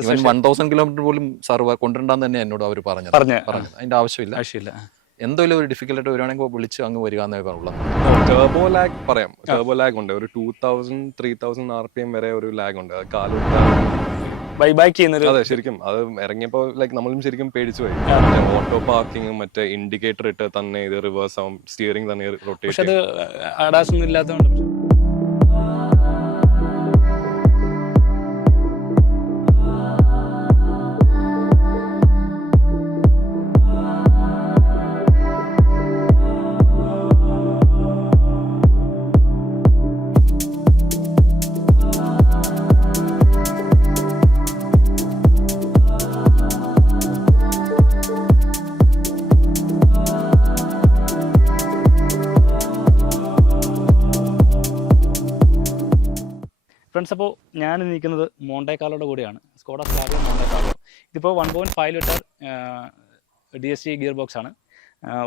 ഇവൻ 1000 കിലോമീറ്റർ പോലും സാർ കൊണ്ടുവരണ്ടെന്ന് തന്നെ എന്നോട് അവർ പറഞ്ഞത്. അതിന്റെ ആവശ്യമില്ല. എന്തെങ്കിലും ഒരു ഡിഫിക്കൽട്ട് വരുവാണെങ്കിൽ വിളിച്ച് അങ്ങ് വരിക എന്നേ ഉള്ളത്. ടർബോ ലാഗ് പറയാം. ടർബോ ലാഗ് ഉണ്ട്. ഒരു 2000-3000 RPM വരെ ഒരു ലാഗ് ഉണ്ട്. അതെ, ശരിക്കും അത് ഇറങ്ങിയപ്പോ നമ്മളും ശരിക്കും പേടിച്ചു പോയി. ഓട്ടോ പാർക്കിങ്ങും മറ്റേ ഇൻഡിക്കേറ്റർ ഇട്ട് തന്നെ ഇത് റിവേഴ്സ് ആവും, സ്റ്റിയറിംഗ് തന്നെ റൊട്ടേറ്റ്. ഫ്രണ്ട്സ്, അപ്പോൾ ഞാൻ നിൽക്കുന്നത് മോണ്ടെ കാർലോയുടെ കൂടെയാണ്. Skoda Slavia Monte Carlo. ഇതിപ്പോൾ 1.5 ലിറ്റർ DSG ഗിയർ ബോക്സ് ആണ്.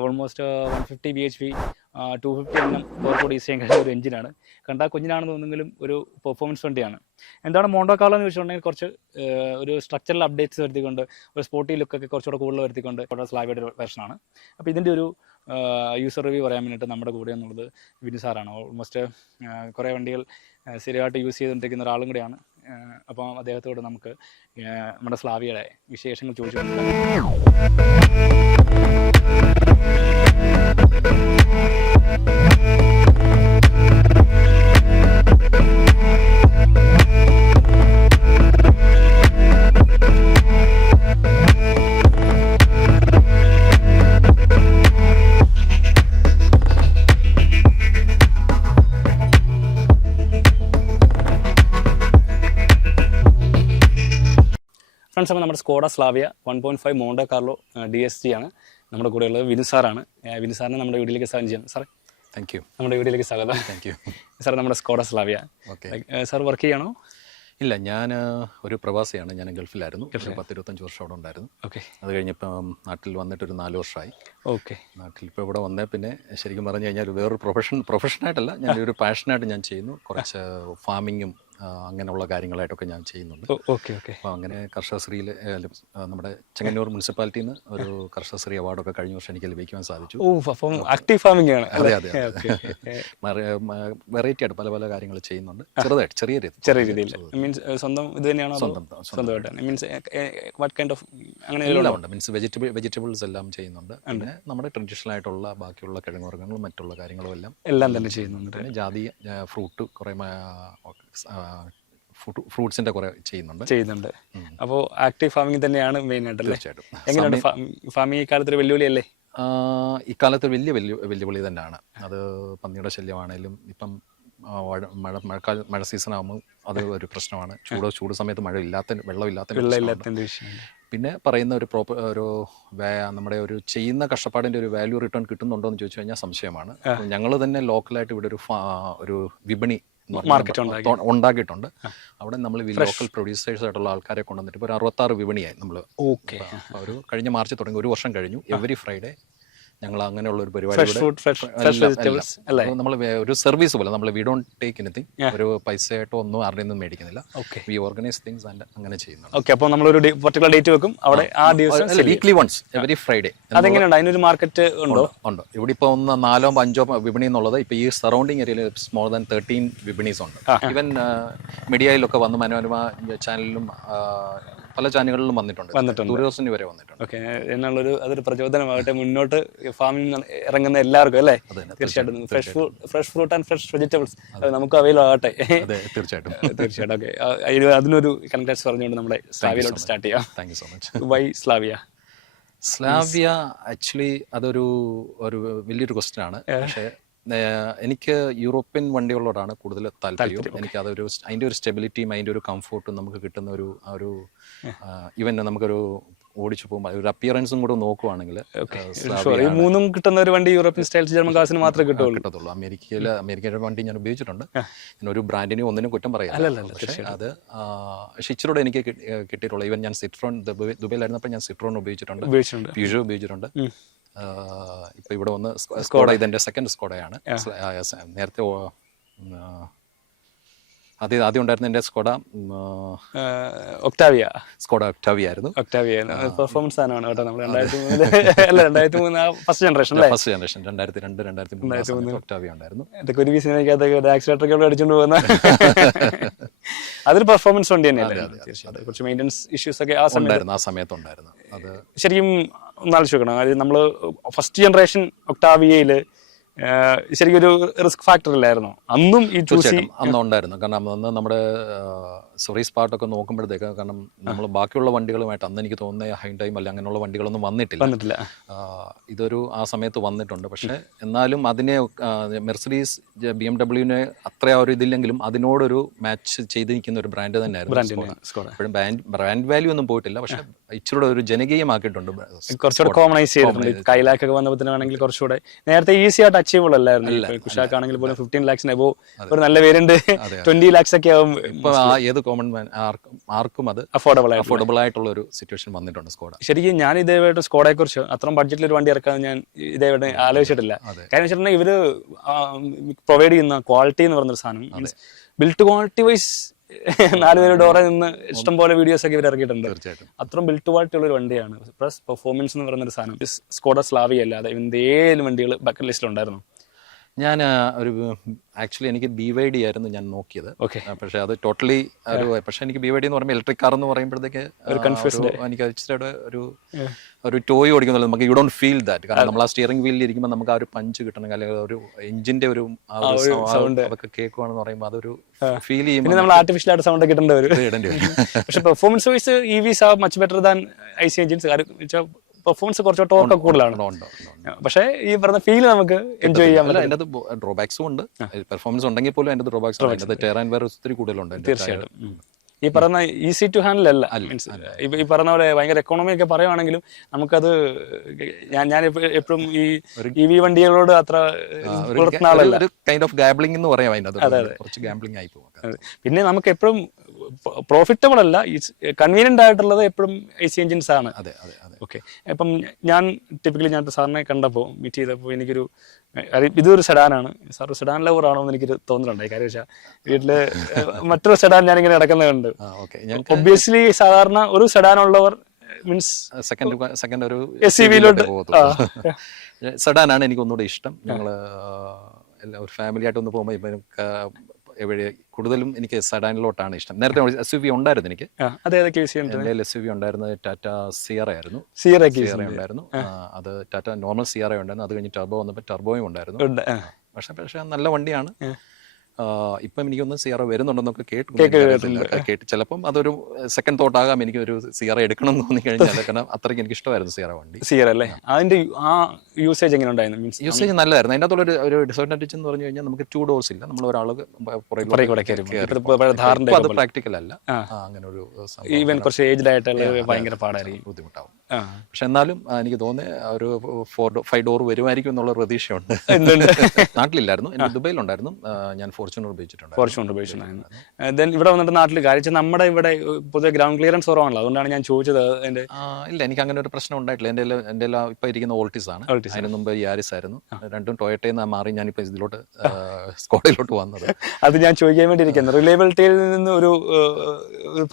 Almost 150 bhp 250 Nm power body use ചെയ്യാൻ കഴിയുന്ന ഒരു എഞ്ചിനാണ്. കണ്ടാൽ കുഞ്ഞിനാണെന്ന് തോന്നുമെങ്കിലും ഒരു പെർഫോമൻസ് വണ്ടിയാണ്. എന്താണ് മോണ്ടെ കാർലോ എന്ന് ചോദിച്ചിട്ടുണ്ടെങ്കിൽ കുറച്ച് ഒരു സ്ട്രക്ചറൽ അപ്ഡേറ്റ്സ് വരുത്തിക്കൊണ്ട് ഒരു സ്പോർട്ടി ലുക്കൊക്കെ കുറച്ചുകൂടെ കൂടുതൽ വരുത്തിക്കൊണ്ട് സ്കോഡ സ്ലാവിയയുടെ ഒരു വെർഷനാണ്. അപ്പോൾ ഇതിൻ്റെ ഒരു യൂസർ റിവ്യൂ പറയാൻ വേണ്ടിയിട്ട് നമ്മുടെ കൂടെ എന്നുള്ളത് വിനു സാറാണ്. ഓൾമോസ്റ്റ് കുറേ വണ്ടികൾ സ്ഥിരമായിട്ട് യൂസ് ചെയ്തുകൊണ്ടിരിക്കുന്ന ഒരാളും കൂടിയാണ്. അപ്പോൾ അദ്ദേഹത്തോട് നമുക്ക് നമ്മുടെ സ്ലാവിയയുടെ വിശേഷങ്ങൾ ചോദിച്ചു. ഫ്രണ്ട്സ്, അപ്പോൾ നമ്മുടെ Skoda Slavia 1.5 Monte Carlo DSG ആണ്. നമ്മുടെ കൂടെയുള്ളത് വിനു സാറാണ്. വിനു സാറിനെ നമ്മുടെ വീട്ടിലേക്ക് സ്വാഗതം ചെയ്യാം. സാറേ, താങ്ക് യു. നമ്മുടെ വീട്ടിലേക്ക് സ്വാഗതം. Thank you sir. നമ്മുടെ സ്കോഡ സ്ലാവിയ സാർ വർക്ക് ചെയ്യണോ? ഇല്ല, ഞാൻ ഒരു പ്രവാസിയാണ്. ഞാൻ ഗൾഫിലായിരുന്നു. 10-25 വർഷം അവിടെ ഉണ്ടായിരുന്നു. ഓക്കെ. അത് കഴിഞ്ഞിപ്പം നാട്ടിൽ വന്നിട്ടൊരു 4 വർഷമായി. ഓക്കെ. നാട്ടിൽ ഇപ്പോൾ ഇവിടെ വന്നേ പിന്നെ ശരിക്കും പറഞ്ഞു കഴിഞ്ഞാൽ വേറൊരു പ്രൊഫഷനായിട്ടല്ല, ഞാനൊരു പാഷനായിട്ട് ഞാൻ ചെയ്യുന്നു. കുറച്ച് ഫാമിങ്ങും അങ്ങനെയുള്ള കാര്യങ്ങളായിട്ടൊക്കെ ഞാൻ ചെയ്യുന്നുണ്ട്. ഓക്കെ. ഓക്കെ. അപ്പോൾ അങ്ങനെ കർഷകശ്രീയിൽ നമ്മുടെ ചെങ്ങന്നൂർ മുനിസിപ്പാലിറ്റിയിൽ നിന്ന് ഒരു കർഷകശ്രീ അവാർഡൊക്കെ കഴിഞ്ഞ വർഷം എനിക്ക് ലഭിക്കുവാൻ സാധിച്ചു. അപ്പം ആക്റ്റീവ് ഫാമിംഗ് ആണ്. അതെ. വെറൈറ്റി ആയിട്ട് പല പല കാര്യങ്ങൾ ചെയ്യുന്നുണ്ട്. ചെറിയ രീതിയിൽ മീൻസ് സ്വന്തം ഇത് തന്നെയാണോ? സ്വന്തമായിട്ട് മീൻസ് വാട്ട് കൈൻഡ് ഓഫ് അങ്ങനെ എല്ലാം ഉണ്ട്. മീൻസ് വെജിറ്റബിൾസ് എല്ലാം ചെയ്യുന്നുണ്ട്. പിന്നെ നമ്മുടെ ട്രഡീഷണൽ ആയിട്ടുള്ള ബാക്കിയുള്ള കിഴങ്ങുവർഗ്ഗങ്ങളും മറ്റുള്ള കാര്യങ്ങളും എല്ലാം തന്നെ ചെയ്യുന്നുണ്ട്. പിന്നെ ജാതി ഫ്രൂട്ട് കുറേ ഫ്രൂട്ട്സിന്റെ കുറെ ചെയ്യുന്നുണ്ട്. അപ്പോൾ ആക്റ്റീവ് ഫാമിംഗ് തന്നെയാണ് മെയിൻ ആയിട്ട്. തീർച്ചയായിട്ടും. എങ്ങനെയുണ്ട് ഫാമിംഗ് ഇക്കാലത്തൊരു വെല്ലുവിളിയല്ലേ? ഇക്കാലത്ത് വലിയ വെല്ലുവിളി തന്നെയാണ്. അത് പന്നിയുടെ ശല്യമാണേലും ഇപ്പം മഴ സീസൺ ആകുമ്പോൾ അത് ഒരു പ്രശ്നമാണ്. ചൂട് സമയത്ത് വെള്ളമില്ലാത്ത വിഷയം. പിന്നെ പറയുന്ന ഒരു നമ്മുടെ ഒരു ചെയ്യുന്ന കഷ്ടപ്പാടിന്റെ ഒരു വാല്യൂ റിട്ടേൺ കിട്ടുന്നുണ്ടോ എന്ന് ചോദിച്ചു കഴിഞ്ഞാൽ സംശയമാണ്. ഞങ്ങൾ തന്നെ ലോക്കലായിട്ട് ഇവിടെ ഒരു വിപണി ഉണ്ടാക്കിയിട്ടുണ്ട്. അവിടെ നമ്മൾ ലോക്കൽ പ്രൊഡ്യൂസേഴ്സ് ആയിട്ടുള്ള ആൾക്കാരെ കൊണ്ടുവന്നിട്ട് ഇപ്പോൾ ഒരു 66 വിപണിയായി നമ്മൾ. ഒരു കഴിഞ്ഞ മാർച്ച് തുടങ്ങി 1 വർഷം കഴിഞ്ഞു. എവറി ഫ്രൈഡേ ഞങ്ങൾ അങ്ങനെയുള്ള ഒരു പരിപാടി നമ്മൾ ഒരു സർവീസ് പോലെ നമ്മൾ വി ഡോണ്ട് ടേക്ക് എനിത്തിങ്. ഒരു പൈസയായിട്ടോ ഒന്നും ആരുടെ നിന്നും മേടിക്കുന്നില്ല. വി ഓർഗനൈസ് തിങ്സ് ആൻഡ് അങ്ങനെ ചെയ്യുന്നു. ഓക്കെ. അപ്പോൾ നമ്മളൊരു പർട്ടിക്കുലർ ഡേറ്റ് വെക്കും അവിടെ. ആ ദിവസം വീക്ക്ലി വൺസ് എവറി ഫ്രൈഡേ. അതെങ്ങനെയുണ്ട്? അതിനൊരു മാർക്കറ്റ് ഉണ്ടോ? ഉണ്ട്. ഇവിടെ ഇപ്പോൾ 4-5 വിപണി എന്നുള്ളത് ഇപ്പോൾ ഈ സറൗണ്ടിങ് ഏരിയയിൽ മോർ ദാൻ 13 വിപണീസ് ഉണ്ട്. ഈവൻ മീഡിയയിലൊക്കെ വന്ന് മനോരമ ചാനലിലും പല ചാനലുകളിലും വന്നിട്ടുണ്ട്. ദൂരദർശന് വരെ വന്നിട്ടുണ്ട്. ഓക്കെ. എന്നുള്ളൊരു അതൊരു പ്രചോദനമാകട്ടെ മുന്നോട്ട് ഫാമിംഗ് ഇറങ്ങുന്ന എല്ലാവർക്കും അല്ലേ? തീർച്ചയായിട്ടും. Fresh fruit and fresh vegetables നമുക്ക് അവൈലബിൾ ആകട്ടെ. തീർച്ചയായിട്ടും. ഓക്കെ. അതിനൊരു കൺഗ്രാറ്റ്സ് പറഞ്ഞുകൊണ്ട് നമ്മുടെ സ്ലാവിയയിലോട്ട് സ്റ്റാർട്ട് ചെയ്യാം. Thank you so much. Why Slavia? Actually അതൊരു വലിയൊരു ക്വസ്റ്റ്യൻ ആണ്. പക്ഷേ എനിക്ക് യൂറോപ്യൻ വണ്ടികളോടാണ് കൂടുതൽ താല്പര്യം. എനിക്ക് അതിൻ്റെ ഒരു സ്റ്റെബിലിറ്റിയും അതിൻ്റെ ഒരു കംഫോർട്ടും നമുക്ക് കിട്ടുന്ന ഒരു ഈവൻ നമുക്കൊരു ഓടിച്ചു പോകുമ്പോൾ ഒരു അപ്പിയറൻസും കൂടെ നോക്കുവാണെങ്കിൽ മൂന്നും കിട്ടുന്ന ഒരു വണ്ടി യൂറോപ്യൻ സ്റ്റൈൽ ജർമ്മൻ കാസിന് മാത്രമേ കിട്ടത്തുള്ളൂ. അമേരിക്കയുടെ വണ്ടി ഞാൻ ഉപയോഗിച്ചിട്ടുണ്ട്. ഒരു ബ്രാൻഡിനും ഒന്നിനും കുറ്റം പറയാം. പക്ഷേ അത് ഇച്ചിലൂടെ എനിക്ക് കിട്ടിയിട്ടുള്ള ഈവൻ ഞാൻ സിട്രോൺ ദുബൈയിലായിരുന്നപ്പോൾ ഞാൻ സിട്രോൺ ഉപയോഗിച്ചിട്ടുണ്ട്, പ്യൂജോ ഉപയോഗിച്ചിട്ടുണ്ട്. ഇപ്പൊ ഇവിടെ വന്ന് സ്കോഡ ഇതെന്റെ സെക്കൻഡ് സ്കോഡയാണ്. നേരത്തെ ആദ്യം ഉണ്ടായിരുന്ന എൻ്റെ ഒക്ടാവിയ ഒക്ടാവിയ ആയിരുന്നു. ഒക്ടാവിയ പെർഫോമൻസ് സാധനമാണ് കേട്ടോ. നമ്മൾ 2003 അല്ല 2003 ഫസ്റ്റ് ജനറേഷൻ അല്ലേ? ഫസ്റ്റ് ജനറേഷൻ 2002-2003 ഒക്ടാവിയ ഉണ്ടായിരുന്നു. കുരുവി സിനിമയ്ക്കകത്ത് ആക്സിലേറ്റർ അടിച്ചുകൊണ്ട് പോകുന്ന അതൊരു പെർഫോമൻസ് വണ്ടി തന്നെയല്ലേ? കുറച്ച് മെയിൻ്റെനൻസ് ഇഷ്യൂസ് ഒക്കെ ആ സമയത്ത് ഉണ്ടായിരുന്നു. അത് ശരിക്കും ഒന്നാലോചിച്ച് നോക്കണം. അത് നമ്മൾ ഫസ്റ്റ് ജനറേഷൻ ഒക്ടാവിയയിൽ ശരിക്കും ഒരു റിസ്ക് ഫാക്ടർ ഇല്ലായിരുന്നു അന്നും ഈ അന്ന് ഉണ്ടായിരുന്നു. കാരണം അന്ന് നമ്മുടെ സർവീസ് പാർട്ടൊക്കെ നോക്കുമ്പോഴത്തേക്ക്, കാരണം നമ്മൾ ബാക്കിയുള്ള വണ്ടികളുമായിട്ട് അന്ന് എനിക്ക് തോന്നുന്ന ഹൈൻഡൈം അല്ല അങ്ങനെയുള്ള വണ്ടികളൊന്നും വന്നിട്ടില്ല. ഇതൊരു ആ സമയത്ത് വന്നിട്ടുണ്ട്. പക്ഷെ എന്നാലും അതിനെ മെർസിഡീസ് BMW അത്ര ഒരു ഇതില്ലെങ്കിലും അതിനോടൊരു മാച്ച് ചെയ്ത് നിൽക്കുന്ന ഒരു ബ്രാൻഡ് തന്നെയായിരുന്നു. ഇപ്പോഴും ബ്രാൻഡ് വാല്യൂ ഒന്നും പോയിട്ടില്ല, പക്ഷെ ഇച്ചിരി ഒരു ജനകീയമാക്കിയിട്ടുണ്ട്. കുറച്ചുകൂടെ കോമണൈസ് ചെയ്തിട്ടുണ്ട്. കൈലാക്കൊക്കെ വന്നപ്പോഴത്തേനാണെങ്കിൽ കുറച്ചുകൂടെ നേരത്തെ ഈസി ആയിട്ട് അച്ചീവബിൾ അല്ലായിരുന്നു. കുഷാക്ക് ആണെങ്കിൽ പോലും 15 lakhs എബോ ഒരു നല്ല വേരിയന്റ് 20 lakhs ഒക്കെ ആവും. ഇപ്പൊ ഏത് കോമൺ മാൻ ആർക്കും അത് അഫോർഡബിൾ ആയിട്ടുള്ള ഒരു സിറ്റുവേഷൻ വന്നിട്ടുണ്ട് സ്കോഡ. ശരിക്കും ഞാൻ ഇതേവായിട്ട് സ്കോഡയെ കുറിച്ച് അത്രയും ബഡ്ജറ്റിൽ ഒരു വണ്ടി ഇറക്കാൻ ഞാൻ ഇതേവായിട്ട് ആലോചിച്ചിട്ടില്ല. കാരണം വെച്ചിട്ടുണ്ടെങ്കിൽ ഇവര് പ്രൊവൈഡ് ചെയ്യുന്ന ക്വാളിറ്റി എന്ന് പറഞ്ഞൊരു സാധനം മീൻസ് ബിൽറ്റ് ക്വാളിറ്റി വൈസ് 4 പേര് ഡോറെ നിന്ന് ഇഷ്ടംപോലെ വീഡിയോസ് ഒക്കെ ഇവർ ഇറക്കിയിട്ടുണ്ട്. അത്രയും ബിൽറ്റ് ക്വാളിറ്റി ഉള്ള ഒരു വണ്ടിയാണ്. പ്ലസ് പെർഫോമൻസ് എന്ന് പറയുന്നൊരു സാധനം സ്കോഡ സ്ലാവിയ അല്ലാതെ എന്തേലും വണ്ടികൾ ബക്കറ്റ് ലിസ്റ്റിൽ ഉണ്ടായിരുന്നു. ഞാൻ ആക്ച്വലി എനിക്ക് BYD ആയിരുന്നു ഞാൻ നോക്കിയത്. പക്ഷെ അത് ടോട്ടലി പക്ഷെ എനിക്ക് BYD എന്ന് പറയുമ്പോൾ ഇലക്ട്രിക് കാർ എന്ന് പറയുമ്പോഴത്തേക്ക് എനിക്ക് ഇച്ചിരി ഒരു ടോയ് ഓടിക്കുന്നില്ല. നമുക്ക് യു ഡോണ്ട് ഫീൽ ദാറ്റ്. കാരണം നമ്മൾ ആ സ്റ്റിയറിംഗ് വീലിൽ ഇരിക്കുമ്പോൾ നമുക്ക് ആ ഒരു പഞ്ച് കിട്ടണമെങ്കിൽ അല്ലെങ്കിൽ ഒരു എഞ്ചിന്റെ ഒരു സൗണ്ട് അതൊക്കെ കേൾക്കുവാണെന്ന് പറയുമ്പോൾ അതൊരു ഫീൽ ചെയ്യുമ്പോൾ നമ്മൾ ആർട്ടിഫിഷ്യൽ ആയിട്ട് സൗണ്ട് കിട്ടേണ്ടി വരും. പക്ഷെ performance wise EVs are much better than IC engines. Performance കുറച്ച് ടോർക്ക് കൂടുതലാണ്. പക്ഷേ ഈ പറഞ്ഞ ഫീൽ നമുക്ക് എൻജോയ് ചെയ്യാൻ പറ്റില്ല. അതിൻ്റെ ഡ്രോബാക്സും ഉണ്ട്. പെർഫോമൻസ് ഉണ്ടെങ്കിൽ പോലും അതിന്റെ ഡ്രോബാക്സ് ഉണ്ട്. ടയർ ആൻഡ് വെയർ ഒത്തിരി കൂടുതലുണ്ട്. തീർച്ചയായിട്ടും ഈ പറയുന്ന ഈസി ടു ഹാൻഡിൽ അല്ല. ഈ പറഞ്ഞ പോലെ ഭയങ്കര എക്കോണമി ഒക്കെ പറയുവാണെങ്കിലും നമുക്കത് ഞാൻ എപ്പോഴും ഈ EV വണ്ടികളോട് അത്ര കൈൻഡ് ഓഫ് ഗാംബ്ലിംഗ് എന്ന് പറയാം. കുറച്ച് ഗാംബ്ലിംഗ് ആയി പോകും. പിന്നെ നമുക്ക് എപ്പോഴും പ്രോഫിറ്റബിൾ അല്ല, കൺവീനിയന്റ് ആയിട്ടുള്ളത് എപ്പോഴും IC എഞ്ചിൻസ് ആണ്. ഓക്കെ, ഇപ്പം ഞാൻ ടിപ്പിക്കലി ഞാൻ സാറിനെ കണ്ടപ്പോൾ മീറ്റ് ചെയ്തപ്പോൾ എനിക്കൊരു ഇതൊരു സെഡാനാണ് സാർ, സെഡാൻ ലവർ ആണോ എന്ന് എനിക്കൊരു തോന്നലുണ്ടായി. കാര്യം വെച്ചാൽ വീട്ടില് മറ്റൊരു സെഡാൻ ഞാനിങ്ങനെ നടക്കുന്നുണ്ട്. ഒബ്വിയസ്ലി സാധാരണ ഒരു സെഡാൻ ഉള്ളവർ മീൻസ് സെക്കൻഡ് ഒരു SUV-ലോട്ട് സെഡാനാണ് എനിക്ക് ഒന്നുകൂടെ ഇഷ്ടം. ഞങ്ങള് ഒരു ഫാമിലി ആയിട്ട് ഒന്ന് പോകുമ്പോൾ ഇപ്പം എവിടെ കൂടുതലും എനിക്ക് സെഡാനിലോട്ടാണ് ഇഷ്ടം. നേരത്തെ SUV ഉണ്ടായിരുന്നു എനിക്ക്. എൻ്റെ SUV ഉണ്ടായിരുന്നത് ടാറ്റ സിയറ ആയിരുന്നു. സിയറ ഉണ്ടായിരുന്നു. അത് ടാറ്റ നോർമൽ സിയറ ഉണ്ടായിരുന്നു. അത് കഴിഞ്ഞ് ടർബോ വന്നപ്പോൾ ടർബോയും ഉണ്ടായിരുന്നു. പക്ഷെ നല്ല വണ്ടിയാണ്. ഇപ്പം എനിക്കൊന്ന് സിയറ വരുന്നുണ്ടെന്നൊക്കെ കേട്ട് ചിലപ്പം അതൊരു സെക്കൻഡ് തോട്ടാകാം എനിക്ക് ഒരു സിയറ എടുക്കണം എന്ന് തോന്നി കഴിഞ്ഞാൽ. കാരണം അത്രയ്ക്ക് എനിക്ക് ഇഷ്ടമായിരുന്നു സിയറ വണ്ടി. സിയറ അല്ലേ, അതിന്റെ ആ യൂസേജ് എങ്ങനെ ഉണ്ടായിരുന്നു? യൂസേജ് നല്ലതായിരുന്നു. അതിൻ്റെ അകത്തുള്ള ഒരു ഡിസഡ്വാൻറ്റേജ് എന്ന് പറഞ്ഞു കഴിഞ്ഞാൽ നമുക്ക് 2 doors ഇല്ല. നമ്മൾ ഒരാൾ അത് പ്രാക്ടിക്കൽ അല്ല. അങ്ങനെ ഒരു ഈവൻ കുറച്ച് ഏജ്ഡ് ആയിട്ടുള്ള ഭയങ്കര പാടായിരിക്കും, ബുദ്ധിമുട്ടാവും. പക്ഷെ എന്നാലും എനിക്ക് തോന്നുന്നത് ഒരു 4-5 door വരുമായിരിക്കും എന്നുള്ള പ്രതീക്ഷയുണ്ട്. നാട്ടിലില്ലായിരുന്നു, എനിക്ക് ദുബൈയിലുണ്ടായിരുന്നു. ഞാൻ ഫോർച്യൂണർ ഉപയോഗിച്ചിട്ടുണ്ടായിരുന്നു. ദെൻ ഇവിടെ വന്നിട്ട് നാട്ടിൽ കാര്യം നമ്മുടെ ഇവിടെ പൊതുവെ ഗ്രൗണ്ട് ക്ലിയറൻസ് കുറവാണല്ലോ, അതുകൊണ്ടാണ് ഞാൻ ചോദിച്ചത്. ഇല്ല, എനിക്ക് അങ്ങനെ ഒരു പ്രശ്നം ഉണ്ടായിട്ടില്ല. എൻ്റെ ഇപ്പൊ ഇരിക്കുന്ന ഓൾട്ടീസ് ആണ്. അതിന് മുമ്പ് യാരിസ് ആയിരുന്നു. രണ്ടും ടൊയോട്ടയിൽ നിന്ന് മാറി ഞാനിപ്പോ ഇതിലോട്ട് സ്കോഡയിലോട്ട് വന്നത്. അത് ഞാൻ ചോദിക്കാൻ വേണ്ടി ഇരിക്കുന്നത്. റിലയബിലിറ്റിയിൽ നിന്ന് ഒരു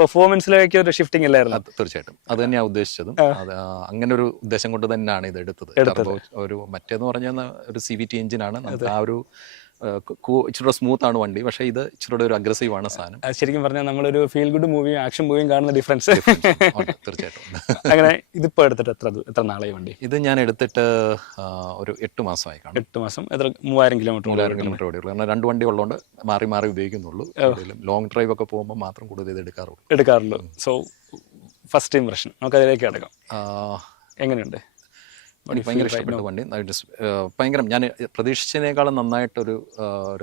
പെർഫോമൻസിലേക്ക് ഒരു ഷിഫ്റ്റിംഗ് ഇല്ലായിരുന്നു. തീർച്ചയായിട്ടും അത് തന്നെയാണ് ഉദ്ദേശിച്ചതും. അങ്ങനെ ഒരു ഉദ്ദേശം കൊണ്ട് തന്നെയാണ് ഇത് എടുത്തത്. ഒരു മറ്റേന്ന് പറഞ്ഞാൽ ഒരു CVT എഞ്ചിനാണ്. നമുക്ക് ആ ഒരു ഇച്ചിരി സ്മൂത്ത് ആണ് വണ്ടി. പക്ഷെ ഇത് ഇച്ചിരി ഒരു അഗ്രസീവ് ആണ് സാധനം. ശരിക്കും പറഞ്ഞാൽ നമ്മളൊരു ഫീൽ ഗുഡ് മൂവിയും ആക്ഷൻ മൂവിയും കാണുന്ന ഡിഫറൻസ് തീർച്ചയായിട്ടും. അങ്ങനെ ഇതിപ്പോ എടുത്തിട്ട് എത്ര നാളായി വണ്ടി? ഇത് ഞാൻ എടുത്തിട്ട് ഒരു 8 മാസമായി കാണും. 8 മാസം. എത്ര 3000 കിലോമീറ്റർ ഓടിയുള്ളൂ. കാരണം 2 വണ്ടി ഉള്ളതുകൊണ്ട് മാറി മാറി ഉപയോഗിക്കുന്നുള്ളൂ. ലോങ് ഡ്രൈവ് ഒക്കെ പോകുമ്പോൾ മാത്രം കൂടുതൽ ഇത് എടുക്കാറുള്ളൂ. സോ ഫസ്റ്റ് ഇംപ്രഷൻ നമുക്ക് അതിലേക്ക് കിടക്കാം. എങ്ങനെയുണ്ട്? ഭയങ്കര ഇഷ്ടപ്പെട്ട വണ്ടി. ഭയങ്കര ഞാൻ പ്രതീക്ഷിച്ചതിനേക്കാളും നന്നായിട്ടൊരു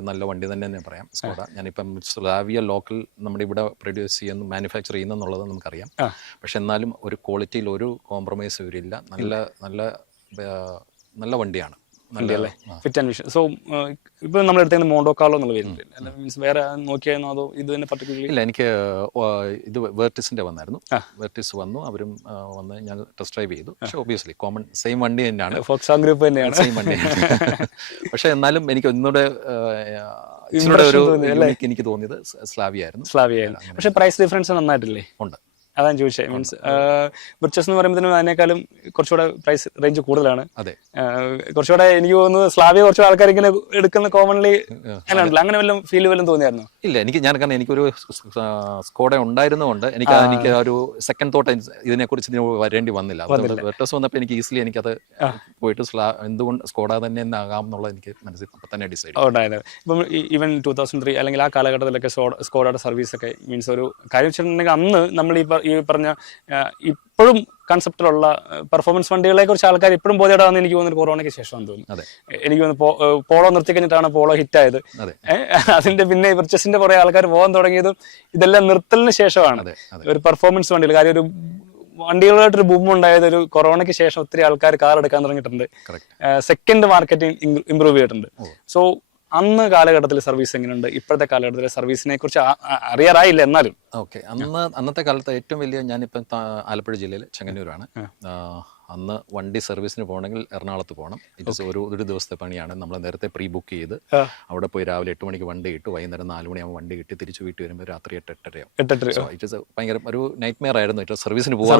നല്ല വണ്ടി തന്നെ ഞാൻ പറയാം സ്കോഡ. ഞാനിപ്പം സ്ലാവിയ ലോക്കൽ നമ്മുടെ ഇവിടെ പ്രൊഡ്യൂസ് ചെയ്യുന്നു, മാനുഫാക്ചർ ചെയ്യുന്നെന്നുള്ളത് നമുക്കറിയാം. പക്ഷെ എന്നാലും ഒരു ക്വാളിറ്റിയിൽ ഒരു കോംപ്രമൈസ് വരില്ല. നല്ല വണ്ടിയാണ്. വണ്ടി അല്ലേ, ഫിറ്റ് ആൻഡ് വിഷൻ. സോ ഇപ്പൊ നമ്മൾ എടുത്തേക്കുന്ന മോണ്ടോ കാർലോ എന്നുള്ള വരുന്നുണ്ട്, മീൻസ് വേറെ നോക്കിയായിരുന്നോ അതോ ഇത് തന്നെ പർട്ടിക്കുലർലി? ഇല്ല, എനിക്ക് ഇത് വെർട്ടിസിന്റെ വന്നായിരുന്നു. വെർട്ടിസ് വന്നു, അവരും വന്ന് ഞാൻ ടെസ്റ്റ് ഡ്രൈവ് ചെയ്തു. പക്ഷെ ഒബിയസ്ലി കോമൺ സെയിം വണ്ടി തന്നെയാണ്, ഫോക്സാ ഗ്രൂപ്പ് തന്നെയാണ്, സെയിം വണ്ടി. പക്ഷെ എന്നാലും എനിക്ക് ഒന്നുകൂടെ ഒരു എനിക്ക് തോന്നിയത് സ്ലാവിയ ആയിരുന്നു. പക്ഷെ പ്രൈസ് ഡിഫറൻസ് നന്നായിട്ടില്ലേ? ഉണ്ട്, അതാണ് ചോദിച്ചത്. മീൻസ് ബർച്ചസ് എന്ന് പറയുമ്പോൾ അതിനേക്കാളും കുറച്ചുകൂടെ പ്രൈസ് റേഞ്ച് കൂടുതലാണ്. അതെ, കുറച്ചുകൂടെ എനിക്ക് തോന്നുന്നു സ്ലാവിയ കുറച്ചുകൂടെ ആൾക്കാർ ഇങ്ങനെ എടുക്കുന്ന കോമൺലി അങ്ങനെ വല്ലതും ഫീൽ വല്ലതും തോന്നിയായിരുന്നു? ഇല്ല, കാരണം എനിക്കൊരു സ്കോഡ ഉണ്ടായിരുന്നതുകൊണ്ട് എനിക്ക് ഒരു സെക്കൻഡ് തോട്ട് ഇതിനെക്കുറിച്ച് വരേണ്ടി വന്നില്ല. വെർട്ടസ് വന്നപ്പോൾ എനിക്ക് ഈസിലി എനിക്കത് പോയിട്ട് എന്തുകൊണ്ട് സ്കോഡ തന്നെ ആകാം എന്നുള്ളത് എനിക്ക് മനസ്സിൽ തന്നെ ഡിസൈഡ് ഉണ്ടായത്. ഇപ്പം ഈവൻ 2003 അല്ലെങ്കിൽ ആ കാലഘട്ടത്തിലൊക്കെ സ്കോഡയുടെ സർവീസ് ഒക്കെ മീൻസ് ഒരു കാര്യം വെച്ചിട്ടുണ്ടെങ്കിൽ അന്ന് നമ്മൾ ഈ പറഞ്ഞ ഇപ്പോഴും കൺസെപ്റ്റിലുള്ള പെർഫോമൻസ് വണ്ടികളെ കുറിച്ച് ആൾക്കാർ ഇപ്പോഴും ബോധ്യപ്പെടാമെന്ന് എനിക്ക് തോന്നുന്നു കൊറോണയ്ക്ക് ശേഷമാണെന്ന് തോന്നുന്നു. എനിക്ക് തോന്നുന്നു പോളോ നിർത്തി കഴിഞ്ഞിട്ടാണ് പോളോ ഹിറ്റായത്. അതിന്റെ പിന്നെ പർച്ചേസിന്റെ കുറെ ആൾക്കാർ പോകാൻ തുടങ്ങിയതും ഇതെല്ലാം നിർത്തലിന് ശേഷമാണ്. ഒരു പെർഫോമൻസ് വണ്ടികൾ കാര്യം ഒരു വണ്ടികളായിട്ടൊരു ബൂം ഉണ്ടായത് ഒരു കൊറോണയ്ക്ക് ശേഷം ഒത്തിരി ആൾക്കാർ കാർ എടുക്കാൻ തുടങ്ങിയിട്ടുണ്ട്. സെക്കൻഡ് മാർക്കറ്റിംഗ് ഇമ്പ്രൂവ് ചെയ്തിട്ടുണ്ട്. സോ അന്ന് കാലഘട്ടത്തിൽ സർവീസ് എങ്ങനെയുണ്ട്, ഇപ്പോഴത്തെ കാലഘട്ടത്തിലെ സർവീസിനെ കുറിച്ച് അറിയാറായില്ല എന്നാലും? ഓക്കെ, അന്നത്തെ കാലത്ത് ഏറ്റവും വലിയ, ഞാനിപ്പം ആലപ്പുഴ ജില്ലയിൽ ചെങ്ങന്നൂരാണ്. അന്ന് വണ്ടി സർവീസിന് പോകണമെങ്കിൽ എറണാകുളത്ത് പോകണം. ഒരു ദിവസത്തെ പണിയാണ്. നമ്മൾ നേരത്തെ പ്രീ ബുക്ക് ചെയ്ത് അവിടെ പോയി രാവിലെ 8 മണിക്ക് വണ്ടി കിട്ടും, വൈകുന്നേരം 4 മണിയാകുമ്പോൾ വണ്ടി കിട്ടി തിരിച്ചു വീട്ടിൽ വരുമ്പോൾ രാത്രി 8-8:30 ഭയങ്കര ഒരു നൈറ്റ് മെയർ ആയിരുന്നു സർവീസിന് പോകാൻ.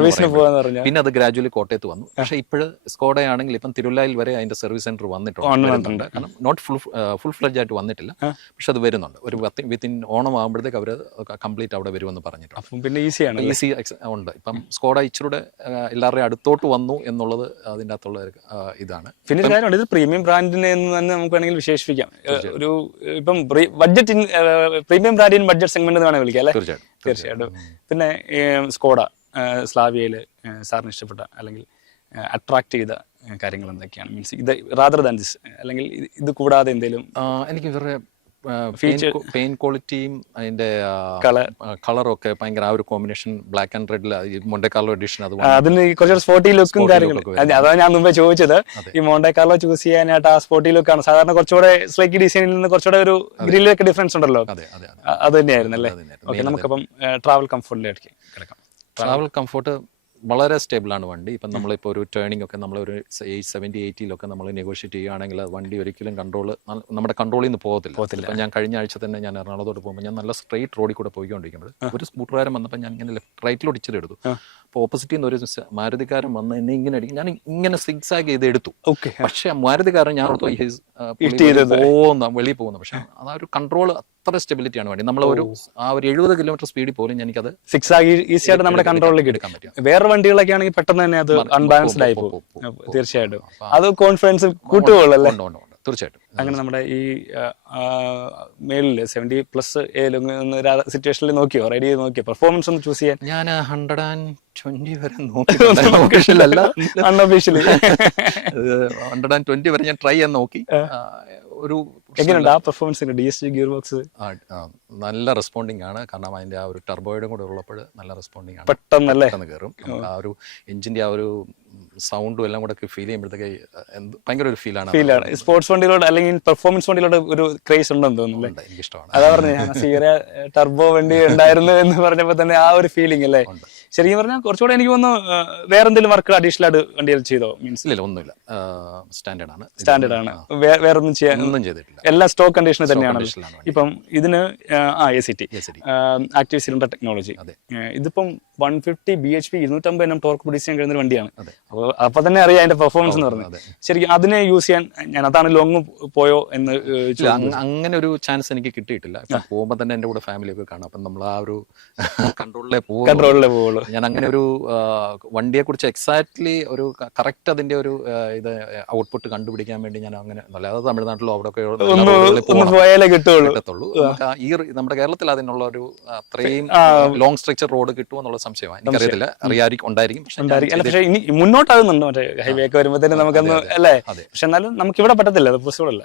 പിന്നെ അത് ഗ്രാജുവലി കോട്ടയത്ത് വന്നു. പക്ഷേ ഇപ്പോഴും സ്കോഡയാണെങ്കിൽ ഇപ്പം തിരുവല്ലയിൽ വരെ അതിന്റെ സർവീസ് സെന്റർ വന്നിട്ടുണ്ട്. കാരണം നോട്ട് ഫുൾ ഫ്ലഡ്ജ് ആയിട്ട് വന്നിട്ടില്ല, പക്ഷെ അത് വരുന്നുണ്ട്. ഒരു വിത്തിൻ ഓണം ആകുമ്പോഴത്തേക്ക് അവർ കംപ്ലീറ്റ് അവിടെ വരുമെന്ന് പറഞ്ഞിട്ടുണ്ട്. പിന്നെ ഈസിയാണ്, ഈസി ഉണ്ട്. ഇപ്പം സ്കോഡ ഇച്ചിലൂടെ എല്ലാവരുടെയും അടുത്തോട്ട് വന്നു എന്നുള്ളത് അതിൻ്റെ അകത്തുള്ള ഇതാണ്. പിന്നെ കാര്യമുണ്ട്, ഇത് പ്രീമിയം ബ്രാൻഡിനെ തന്നെ നമുക്ക് വേണമെങ്കിൽ വിശേഷിപ്പിക്കാം. ഒരു ഇപ്പം ബഡ്ജറ്റ് പ്രീമിയം ബ്രാൻഡിൻ ബഡ്ജറ്റ് സെഗ്മെന്റ് എന്ന് വേണമെങ്കിൽ വിളിക്കാം അല്ലേ? തീർച്ചയായിട്ടും. പിന്നെ സ്കോഡ സ്ലാവിയയിൽ സാറിന് ഇഷ്ടപ്പെട്ട അല്ലെങ്കിൽ അട്രാക്ട് ചെയ്ത കാര്യങ്ങൾ എന്തൊക്കെയാണ്? മീൻസ് ഇത് റാദർ ദാൻ ദിസ്, അല്ലെങ്കിൽ ഇത് കൂടാതെ എന്തെങ്കിലും? എനിക്ക് ഇവരുടെ പെയിൻ ക്വാളിറ്റിയും അതിന്റെ കളറും ഒക്കെ ഭയങ്കര, ആ ഒരു കോമ്പിനേഷൻ ബ്ലാക്ക് ആൻഡ് റെഡിൽ മോണ്ടെ കാർലോ എഡിഷൻ, അതിന് കുറച്ച് സ്പോർട്ടി ലുക്കും കാര്യങ്ങളും. അതാണ് ഞാൻ മുമ്പേ ചോദിച്ചത്, ഈ മോണ്ടെ കാർലോ ചൂസ് ചെയ്യാനായിട്ട് ആ സ്പോർട്ടി ലുക്കാണ്. സാധാരണ കുറച്ചുകൂടെ സ്ലൈക്കി ഡിസൈനിൽ നിന്ന് കുറച്ചുകൂടെ ഒരു ഗ്രില്ലൊക്കെ ഡിഫറൻസ് ഉണ്ടല്ലോ, അത് തന്നെയായിരുന്നു അല്ലേ? ഓക്കെ, നമുക്കപ്പം ട്രാവൽ കംഫോർട്ടിലേക്ക് കിടക്കാം. ട്രാവൽ കംഫോർട്ട് വളരെ സ്റ്റേബിളാണ് വണ്ടി. ഇപ്പം നമ്മളിപ്പോൾ ഒരു ടേണിംഗ് ഒക്കെ നമ്മളൊരു 70-80 നമ്മൾ നെഗോഷിയേറ്റ് ചെയ്യുകയാണെങ്കിൽ വണ്ടി ഒരിക്കലും നമ്മുടെ കൺട്രോളിൽ നിന്ന് പോകത്തില്ല. ഇപ്പം ഞാൻ കഴിഞ്ഞ ആഴ്ച തന്നെ ഞാൻ എറണാകുളത്തോട്ട് പോകുമ്പോൾ ഞാൻ നല്ല സ്ട്രെയിറ്റ് റോഡിൽ കൂടെ പോയിക്കൊണ്ടിരിക്കുമ്പോൾ ഒരു സ്കൂട്ടറുകാരൻ വന്നപ്പോൾ ഞാൻ ഇങ്ങനെ ലെഫ്റ്റ് ഇച്ചിരി എടുത്തു. അപ്പോൾ ഓപ്പോസിറ്റിൽ നിന്ന് ഒരു മാരുതിക്കാരൻ വന്ന് എന്നെ ഇങ്ങനെ അടിക്കും. ഞാൻ ഇങ്ങനെ സിഗ്സാഗ് ചെയ്ത് എടുത്തു. പക്ഷേ മാരുതിക്കാരൻ ഞാൻ വെളിയിൽ പോകുന്നു. പക്ഷെ ആ ഒരു കൺട്രോൾ അത്ര സ്റ്റെബിലിറ്റിയാണ് വേണ്ടി. നമ്മൾ ഒരു 70 കിലോമീറ്റർ സ്പീഡിൽ പോലും എനിക്കത് ഈസി ആയിട്ട് നമ്മുടെ കൺട്രോളിലേക്ക് എടുക്കാൻ പറ്റും. വേറെ വണ്ടികളൊക്കെ ആണെങ്കിൽ പെട്ടെന്ന് തന്നെ അത് അൺബാലൻസ്ഡ് ആയി പോകും. തീർച്ചയായിട്ടും അത് കോൺഫിഡൻസ് കൂട്ടുകയുള്ളൂ. തീർച്ചയായിട്ടും. അങ്ങനെ നമ്മുടെ ഈ മേളിൽ 70+ സിറ്റുവേഷനിൽ നോക്കിയോ, റൈഡ് ചെയ്ത് നോക്കിയോ, പെർഫോമൻസ് ഒന്ന് ചൂസ് ചെയ്യാൻ? ഞാൻ 120 വരെ അൺഒഫീഷ്യലി 120 വരെ ഞാൻ ട്രൈ ചെയ്യാൻ നോക്കി. ഒരു എങ്ങനെയുണ്ട് ആ പെർഫോമൻസിന്? DSG ഗിയർ ബോക്സ് നല്ല റെസ്പോണ്ടിങ് ആണ്. കാരണം അതിന്റെ ആ ഒരു ടർബോയുടെ കൂടെ ഉള്ളപ്പോൾ നല്ല റെസ്പോണ്ടിങ് ആണ്. പെട്ടെന്ന് കയറും. ആ ഒരു എഞ്ചിന്റെ ആ ഒരു സൗണ്ടും എല്ലാം കൂടെ ഫീൽ ചെയ്യുമ്പോഴത്തേക്ക് ഭയങ്കര ഒരു ഫീലാണ്. സ്പോർട്സ് വണ്ടികളോട് അല്ലെങ്കിൽ പെർഫോമൻസ് വണ്ടികളോട് ഒരു ക്രേസ് ഉണ്ടെന്ന് തോന്നുന്നു. എനിക്ക് ഇഷ്ടമാണ്. അതാ പറഞ്ഞു ടർബോ വണ്ടി ഉണ്ടായിരുന്നു എന്ന് പറഞ്ഞപ്പോ തന്നെ ആ ഒരു ഫീലിംഗ് അല്ലേ? ശരിക്കും പറഞ്ഞാൽ കുറച്ചുകൂടെ എനിക്ക് തോന്നുന്നു വേറെ എന്തെങ്കിലും വർക്ക് അഡീഷണൽ ആയിട്ട് വണ്ടികൾ ചെയ്തോ? മീൻസ് ഇല്ല, ഒന്നുമില്ല, സ്റ്റാൻഡേർഡ് ആണ്. വേറെ ഒന്നും ചെയ്തിട്ടില്ല, എല്ലാം സ്റ്റോക്ക് കണ്ടീഷനിൽ തന്നെയാണ്. ഇപ്പം ഇതിന് ACT ആക്റ്റീവ് സിലിണ്ടർ ടെക്നോളജി. ഇതിപ്പം 150 bhp 250 Nm ടോർക്ക് പ്രൊഡ്യൂസ് ചെയ്യാൻ കഴിയുന്ന ഒരു വണ്ടിയാണ്. അപ്പൊ തന്നെ അറിയാം അതിന്റെ പെർഫോമൻസ് എന്ന് പറഞ്ഞത്. ശരിക്കും അതിനെ യൂസ് ചെയ്യാൻ ഞാൻ അതാണ് ലോങ് പോയോ എന്ന്. അങ്ങനെ ഒരു ചാൻസ് എനിക്ക് കിട്ടിയിട്ടില്ല. പോകുമ്പോൾ തന്നെ എന്റെ കൂടെ ഫാമിലി ഒക്കെ കാണാം. അപ്പം നമ്മൾ ആ ഒരു കൺട്രോളിലേ പോകുള്ളൂ. ഞാൻ അങ്ങനെ ഒരു വണ്ടിയെ കുറിച്ച് എക്സാക്ട്ലി ഒരു കറക്റ്റ് അതിന്റെ ഒരു ഇത് ഔട്ട്പുട്ട് കണ്ടുപിടിക്കാൻ വേണ്ടി ഞാൻ അങ്ങനെ, അല്ലാതെ തമിഴ്നാട്ടിലോ അവിടെ കിട്ടത്തുള്ളൂ. ഈ നമ്മുടെ കേരളത്തിൽ അതിനുള്ള ഒരു അത്രയും ലോങ് സ്ട്രക്ചർ റോഡ് കിട്ടുമെന്നുള്ള സംശയമാണ്. എനിക്കറിയത്തില്ല, ഉണ്ടായിരിക്കും. പക്ഷേ ഇനി മുന്നോട്ടാകുന്നുണ്ട് മറ്റേ ഹൈവേ ഒക്കെ വരുമ്പോഴത്തേനും നമുക്കൊന്ന് അല്ലേ? പക്ഷെ എന്നാലും നമുക്ക് ഇവിടെ പറ്റത്തില്ല, അത് പോസിബിൾ അല്ല.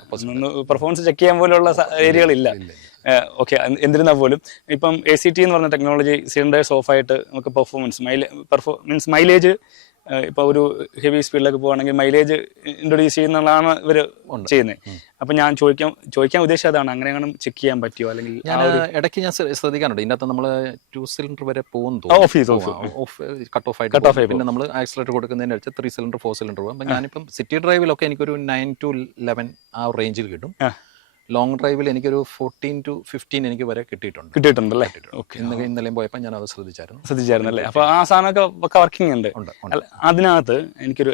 പെർഫോമൻസ് ചെക്ക് ചെയ്യാൻ പോലുള്ള ഏരിയകളില്ല. ഓക്കെ, എന്നിരുന്നാൽ പോലും ഇപ്പം ACT എന്ന് പറഞ്ഞ ടെക്നോളജി സിലിണ്ടേഴ്സ് ഓഫ് ആയിട്ട് നമുക്ക് പെർഫോമൻസ് മീൻസ് മൈലേജ് ഇപ്പോൾ ഒരു ഹെവി സ്പീഡിലൊക്കെ പോകുകയാണെങ്കിൽ മൈലേജ് ഇൻട്രൊഡ്യൂസ് ചെയ്യുന്നതാണ് ഇവർ ചെയ്യുന്നത്. അപ്പം ഞാൻ ചോദിക്കാൻ ഉദ്ദേശിച്ചത് അതാണ്, അങ്ങനെ ചെക്ക് ചെയ്യാൻ പറ്റുമോ? അല്ലെങ്കിൽ ഞാൻ ഇടയ്ക്ക് ഞാൻ ശ്രദ്ധിക്കാറുണ്ട്, ഇതിനകത്ത് നമ്മൾ 2 സിലിണ്ടർ വരെ പോകുന്നു കട്ട് ഓഫ് ആയിട്ട്, പിന്നെ നമ്മൾ ആക്സിലേറ്റർ കൊടുക്കുന്നതിനനുസരിച്ച് 3 സിലിണ്ടർ 4 സിലിണ്ടർ പോകും. അപ്പം ഞാനിപ്പം സിറ്റി ഡ്രൈവിലൊക്കെ എനിക്കൊരു 9 to 11 ആ റേഞ്ചിൽ കിട്ടും. ലോങ് ഡ്രൈവിൽ എനിക്കൊരു 14 to 15 എനിക്ക് വരെ കിട്ടിയിട്ടുണ്ടല്ലേ? ഇന്നലെയും പോയപ്പോൾ ഞാൻ അത് ശ്രദ്ധിച്ചായിരുന്നല്ലേ? അപ്പോൾ ആ സാധനമൊക്കെ ഒക്കെ വർക്കിംഗ് ഉണ്ട്. അതിനകത്ത് എനിക്കൊരു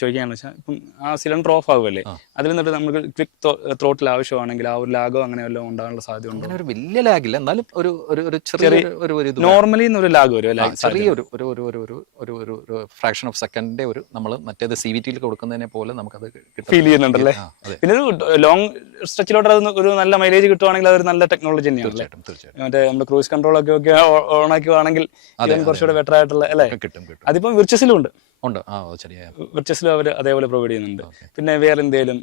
ചോദിക്കാന്ന് വെച്ചാൽ, ഇപ്പം ആ സിലിണ്ടർ ഓഫ് ആവുമല്ലേ, അതിൽ നിന്നിട്ട് നമുക്ക് ക്വിക്ക് ത്രോട്ടിൽ ആവശ്യമാണെങ്കിൽ ആ ഒരു ലാഗോ അങ്ങനെ വല്ലതും ഉണ്ടാകാനുള്ള സാധ്യത ഉണ്ടോ? ഒരു വലിയ ലാഗില്ല, എന്നാലും ഒരു ചെറിയ നോർമലി ഒരു ലാഗ് വരും, ചെറിയൊരു ഒരു ഫ്രാക്ഷൻ ഓഫ് സെക്കൻഡിന്റെ ഒരു നമ്മൾ മറ്റേത് CVT കൊടുക്കുന്നതിനെ പോലെ നമുക്കത് ഫീൽ ചെയ്യുന്നുണ്ടല്ലേ? പിന്നെ ഒരു ലോങ് സ്ട്രെച്ചിലോട്ട് ഒരു നല്ല മൈലേജ് കിട്ടുവാണെങ്കിൽ അതൊരു നല്ല ടെക്നോളജി തന്നെയാണ്. മറ്റേ നമ്മുടെ ക്രൂസ് കൺട്രോൾ ഒക്കെ ഓൺ ആക്കുവാണെങ്കിൽ കുറച്ചുകൂടെ ബെറ്റർ ആയിട്ടുള്ള അല്ലേ? അതിപ്പം വിർച്ചസിലും ഉണ്ട്. വിർച്ചസിലും അവർ അതേപോലെ പ്രൊവൈഡ് ചെയ്യുന്നുണ്ട്. പിന്നെ വേറെ എന്തെങ്കിലും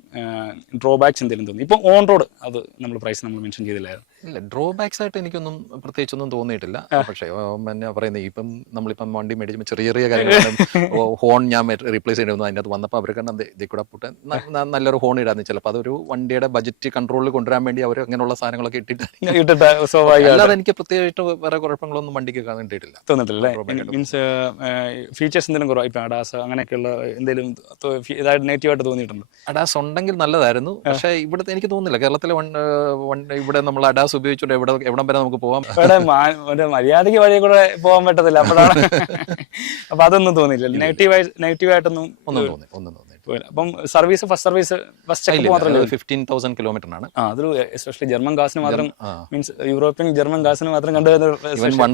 ഡ്രോബാക്സ് എന്തെങ്കിലും തോന്നി? ഇപ്പൊ ഓൺ റോഡ് അത് നമ്മൾ പ്രൈസ് നമ്മൾ മെൻഷൻ ചെയ്തില്ലായിരുന്നു. ഇല്ല, ഡ്രോബാക്സ് ആയിട്ട് എനിക്കൊന്നും പ്രത്യേകിച്ചൊന്നും തോന്നിയിട്ടില്ല. പക്ഷേ പിന്നെ പറയുന്നത് ഇപ്പം നമ്മളിപ്പം വണ്ടി മേടിക്കുമ്പോൾ ചെറിയ ചെറിയ കാര്യങ്ങൾ ഹോൺ ഞാൻ റീപ്ലേസ് ചെയ്തിരുന്നു. അതിനകത്ത് വന്നപ്പോൾ അവർക്ക് ഇതിൽ കൂടെ പുട്ട് നല്ലൊരു ഹോൺ ഇടാന്ന്, ചിലപ്പോൾ അതൊരു വണ്ടിയുടെ ബജറ്റ് കൺട്രോളിൽ കൊണ്ടുവരാൻ വേണ്ടി അവർ അങ്ങനെയുള്ള സാധനങ്ങളൊക്കെ ഇട്ടിട്ട് അല്ലാതെ എനിക്ക് പ്രത്യേകിച്ച് വേറെ കുഴപ്പങ്ങളൊന്നും വണ്ടിക്ക് കണ്ടിട്ടില്ല, തോന്നിട്ടില്ല. മീൻസ് ഫീച്ചേഴ്സ് എന്തെങ്കിലും കുറവ്, ഇപ്പം അഡാസ് അങ്ങനെയൊക്കെയുള്ള എന്തെങ്കിലും ഇതായിട്ട് നെഗറ്റീവായിട്ട് തോന്നിയിട്ടുണ്ട്? അഡാസ് ഉണ്ടെങ്കിൽ നല്ലതായിരുന്നു, പക്ഷേ ഇവിടുത്തെ എനിക്ക് തോന്നുന്നില്ല. കേരളത്തിലെ ഇവിടെ നമ്മൾ അഡാസ് ഉപയോഗിച്ചുകൊണ്ട് എവിടം വരെ നമുക്ക് പോകാം? മര്യാദയ്ക്ക് വഴിയെ കൂടെ പോകാൻ പറ്റത്തില്ല, അപ്പോഴാണ്. അപ്പൊ അതൊന്നും തോന്നിയില്ല, നെഗറ്റീവായിട്ടൊന്നും തോന്നി. അപ്പം സർവീസ് ഫസ്റ്റ് ചെക്ക് മാത്രമല്ല, 15,000 കിലോമീറ്ററിനാണ്. അതൊരു എസ്പെഷ്യലി ജർമ്മൻ കാസിന് മാത്രം, മീൻസ് യൂറോപ്യൻ ജർമ്മൻ കാസിന് മാത്രം കണ്ടുവരുന്ന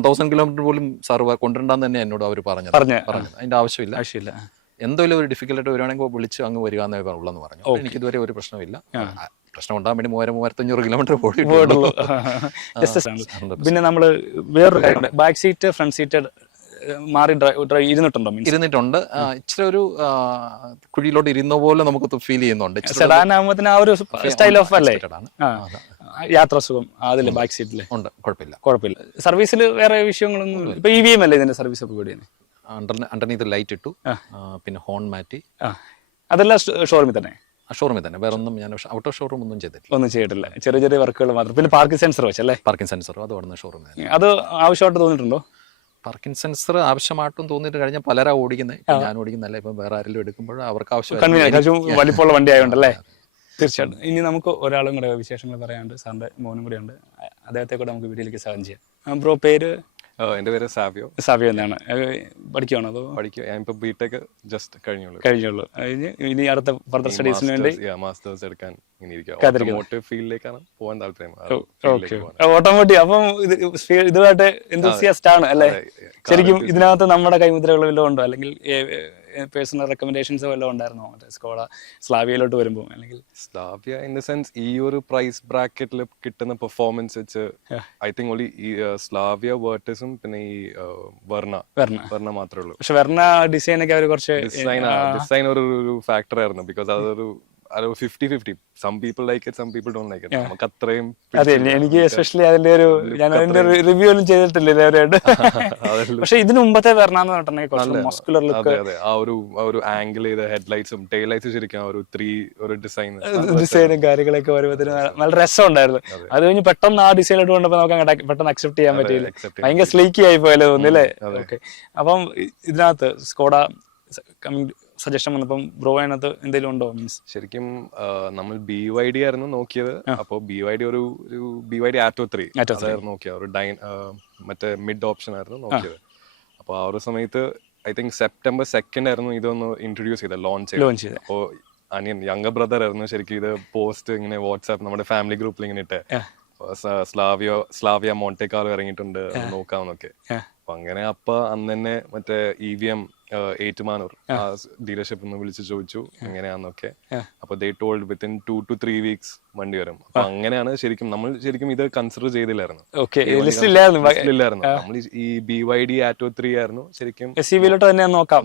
1000 കിലോമീറ്റർ പോലും സർവ കൊണ്ടുവരണ്ടെന്ന് തന്നെ എന്നോട് അവർ പറഞ്ഞു. അതിന്റെ ആവശ്യമില്ല. എന്തെങ്കിലും ഒരു ഡിഫിക്കൽട്ട് വരുവാണെങ്കിൽ വിളിച്ച് അങ്ങ് വരിക എന്നേ ഉള്ളെന്ന് പറഞ്ഞു. എനിക്ക് ഇതുവരെ ഒരു പ്രശ്നമില്ല. പ്രശ്നം ഉണ്ടാകാൻ വേണ്ടി 3500 കിലോമീറ്റർ പോയിട്ടുള്ളൂ. പിന്നെ നമ്മള് വേറൊരു കാര്യം, ബാക്ക് സീറ്റ് ഫ്രണ്ട് സീറ്റ് മാറി ഇരുന്നിട്ടുണ്ട്. ഇച്ചിരി ഒരു കുഴിയിലോട്ട് ഇരുന്ന പോലെ നമുക്ക് ഫീൽ ചെയ്യുന്നുണ്ട്. സെഡാനാകുമ്പോ ആ ഒരു സ്റ്റൈൽ ഓഫ് അല്ലേ, യാത്രാ സുഖം അതില് ബാക്ക് സീറ്റില് ഉണ്ട്, കുഴപ്പമില്ല. സർവീസിൽ വേറെ വിഷയങ്ങളൊന്നും ഇപ്പൊ EVM അല്ലേ ഇതിന്റെ സർവീസ് ഒക്കെ കൂടി? അണ്ടർനീത്ത് ലൈറ്റ് ഇട്ടു, പിന്നെ ഹോൺ മാറ്റി, അതെല്ലാം ഷോറൂമിൽ തന്നെ? ഷോറൂമിൽ തന്നെ, വേറെ ഒന്നും ഞാൻ ഔട്ട് ഓഫ് ഷോറൂം ഒന്നും ചെയ്തിട്ടില്ല. ചെറിയ വർക്കുകൾ മാത്രം. പിന്നെ പാർക്കിംഗ് സെൻസർ വെച്ചല്ലേ? പാർക്കിംഗ് സെൻസർ അത് അവിടെ ഷോറൂമിൽ. അത് ആവശ്യമായിട്ട് തോന്നിയിട്ടുണ്ടോ? പാർക്കിംഗ് സെൻസർ ആവശ്യമായിട്ടും തോന്നിയിട്ട് കഴിഞ്ഞാൽ പലരാ ഓടിക്കുന്നത്, ഞാൻ ഓടിക്കുന്നല്ല. ഇപ്പം വേറെ ആരെങ്കിലും എടുക്കുമ്പോൾ അവർക്ക് ആവശ്യം വലിപ്പമുള്ള വണ്ടി ആയതുകൊണ്ടല്ലേ? തീർച്ചയായിട്ടും. ഇനി നമുക്ക് ഒരാളും കൂടെ വിശേഷങ്ങൾ പറയാനുണ്ട്, സാറിന്റെ മോനും കൂടെ ഉണ്ട്. അദ്ദേഹത്തെ കൂടെ നമുക്ക് വീഡിയോയിലേക്ക് സ്വാഗതം ചെയ്യാം. ബ്രോ, പേര്? എന്റെ പേര് സാവിയോ. എന്നാണ്. പഠിക്കുകയാണോ അതോ? ഞാനിപ്പോ ബിടെക് ജസ്റ്റ് കഴിഞ്ഞുള്ളൂ. ഇനി അടുത്ത ഫർദർ സ്റ്റഡീസിന് വേണ്ടി മാസ്റ്റേഴ്സ് എടുക്കാൻ ഫീൽഡിലേക്കാണ് പോകാൻ താല്പര്യം. ഓട്ടോമോട്ടീവ്. അപ്പം ഇതുമായിട്ട് എന്തൂസിയാസ്റ്റ് ആണ് അല്ലേ? ശരിക്കും ഇതിനകത്ത് നമ്മുടെ കൈമുദ്രകൾ വല്ലതും ഉണ്ടോ, അല്ലെങ്കിൽ പേഴ്സണൽ റെക്കമെൻഡേഷൻസ് വല്ലതും ഉണ്ടായിരുന്നോ സ്കോഡ സ്ലാവിയയിലോട്ട് വരുമ്പോൾ? അല്ലെങ്കിൽ സ്ലാവിയ ഇൻ ദ സെൻസ് ഈ ഒരു പ്രൈസ് ബ്രാക്കറ്റിൽ കിട്ടുന്ന പെർഫോമൻസ് വെച്ച് ഐ തിങ്ക് ഓൺലി ഈ സ്ലാവിയ വേർട്ടസും പിന്നെ ഈ വെർണ മാത്രമേ ഉള്ളൂ. പക്ഷെ വെർണ ഡിസൈൻ ഒക്കെ അവർ കുറച്ച് ഡിസൈൻ ഒരു ഫാക്ടർ ആയിരുന്നു, ബിക്കോസ് അതൊരു 50-50. Some people like it, some people don't like it. നമുക്ക് അത്രയും അതെ, എനിക്ക് എസ്പെഷ്യലി അതിന്റെ ഒരു ഞാൻ അതിന്റെ റിവ്യൂ ഒന്നും ചെയ്തിട്ടില്ല ഇതുവരെയായിട്ട്. പക്ഷെ ഇതിന് മുമ്പത്തെ വരണമെന്ന് പറഞ്ഞിട്ടുണ്ടെങ്കിൽ മസ്കുലർ ലുക്ക്, ആ ഒരു ആംഗിൾ ചെയ്ത ഹെഡ്ലൈറ്റ്സും ടെയിൽ ലൈറ്റ്സും ശരിക്കും ഒരു ഡിസൈനും കാര്യങ്ങളൊക്കെ വരുമ്പോഴത്തേന് നല്ല രസം ഉണ്ടായിരുന്നു. അത് കഴിഞ്ഞ് പെട്ടെന്ന് ആ ഡിസൈനിലോട്ട് കൊണ്ടപ്പോ നമുക്ക് പെട്ടെന്ന് അക്സെപ്റ്റ് ചെയ്യാൻ പറ്റിയില്ല. ഭയങ്കര സ്ലീക്കി ആയി പോയല്ലോ തോന്നില്ലേ? ഓക്കെ. അപ്പം ഇതിനകത്ത് സ്കോഡ സജഷൻ വന്നപ്പം ബ്രോ അതിനകത്ത് എന്തെങ്കിലും ഉണ്ടോ? മീൻസ് ശരിക്കും നമ്മൾ BYD ആയിരുന്നു നോക്കിയത്. അപ്പോൾ BYD ഒരു BYD Atto 3 ആയിരുന്നു നോക്കിയത്. ഒരു മറ്റേ മിഡ് ഓപ്ഷൻ ആയിരുന്നു നോക്കിയത്. അപ്പോൾ ആ ഒരു സമയത്ത് ഐ തിങ്ക് September 2 ആയിരുന്നു ഇതൊന്ന് ഇൻട്രൊഡ്യൂസ് ചെയ്തത്, ലോഞ്ച് ചെയ്തത്. അപ്പോൾ അനിയൻ യങ്ങർ ബ്രദർ ആയിരുന്നു ശരിക്കും ഇത് പോസ്റ്റ് ഇങ്ങനെ വാട്സാപ്പ് നമ്മുടെ ഫാമിലി ഗ്രൂപ്പിൽ ഇങ്ങനെ ഇട്ട് സ്ലാവിയ മോണ്ടെ കാർലോ ഇറങ്ങിയിട്ടുണ്ട് നോക്കാമെന്നൊക്കെ. അപ്പൊ അങ്ങനെ അന്ന് തന്നെ മറ്റേ EVM ഏറ്റുമാനൂർ ആ ഡീലർഷിപ്പ് ഒന്ന് വിളിച്ച് ചോദിച്ചു എങ്ങനെയാന്നൊക്കെ. അപ്പൊ ദേ ടോൾഡ് വിത്തിൻ 2 to 3 weeks വണ്ടി വരും. അപ്പൊ അങ്ങനെയാണ് ശരിക്കും ഇത് കൺസിഡർ ചെയ്തില്ലായിരുന്നു. നമ്മൾ ഈ BYD Atto 3 ആയിരുന്നു ശരിക്കും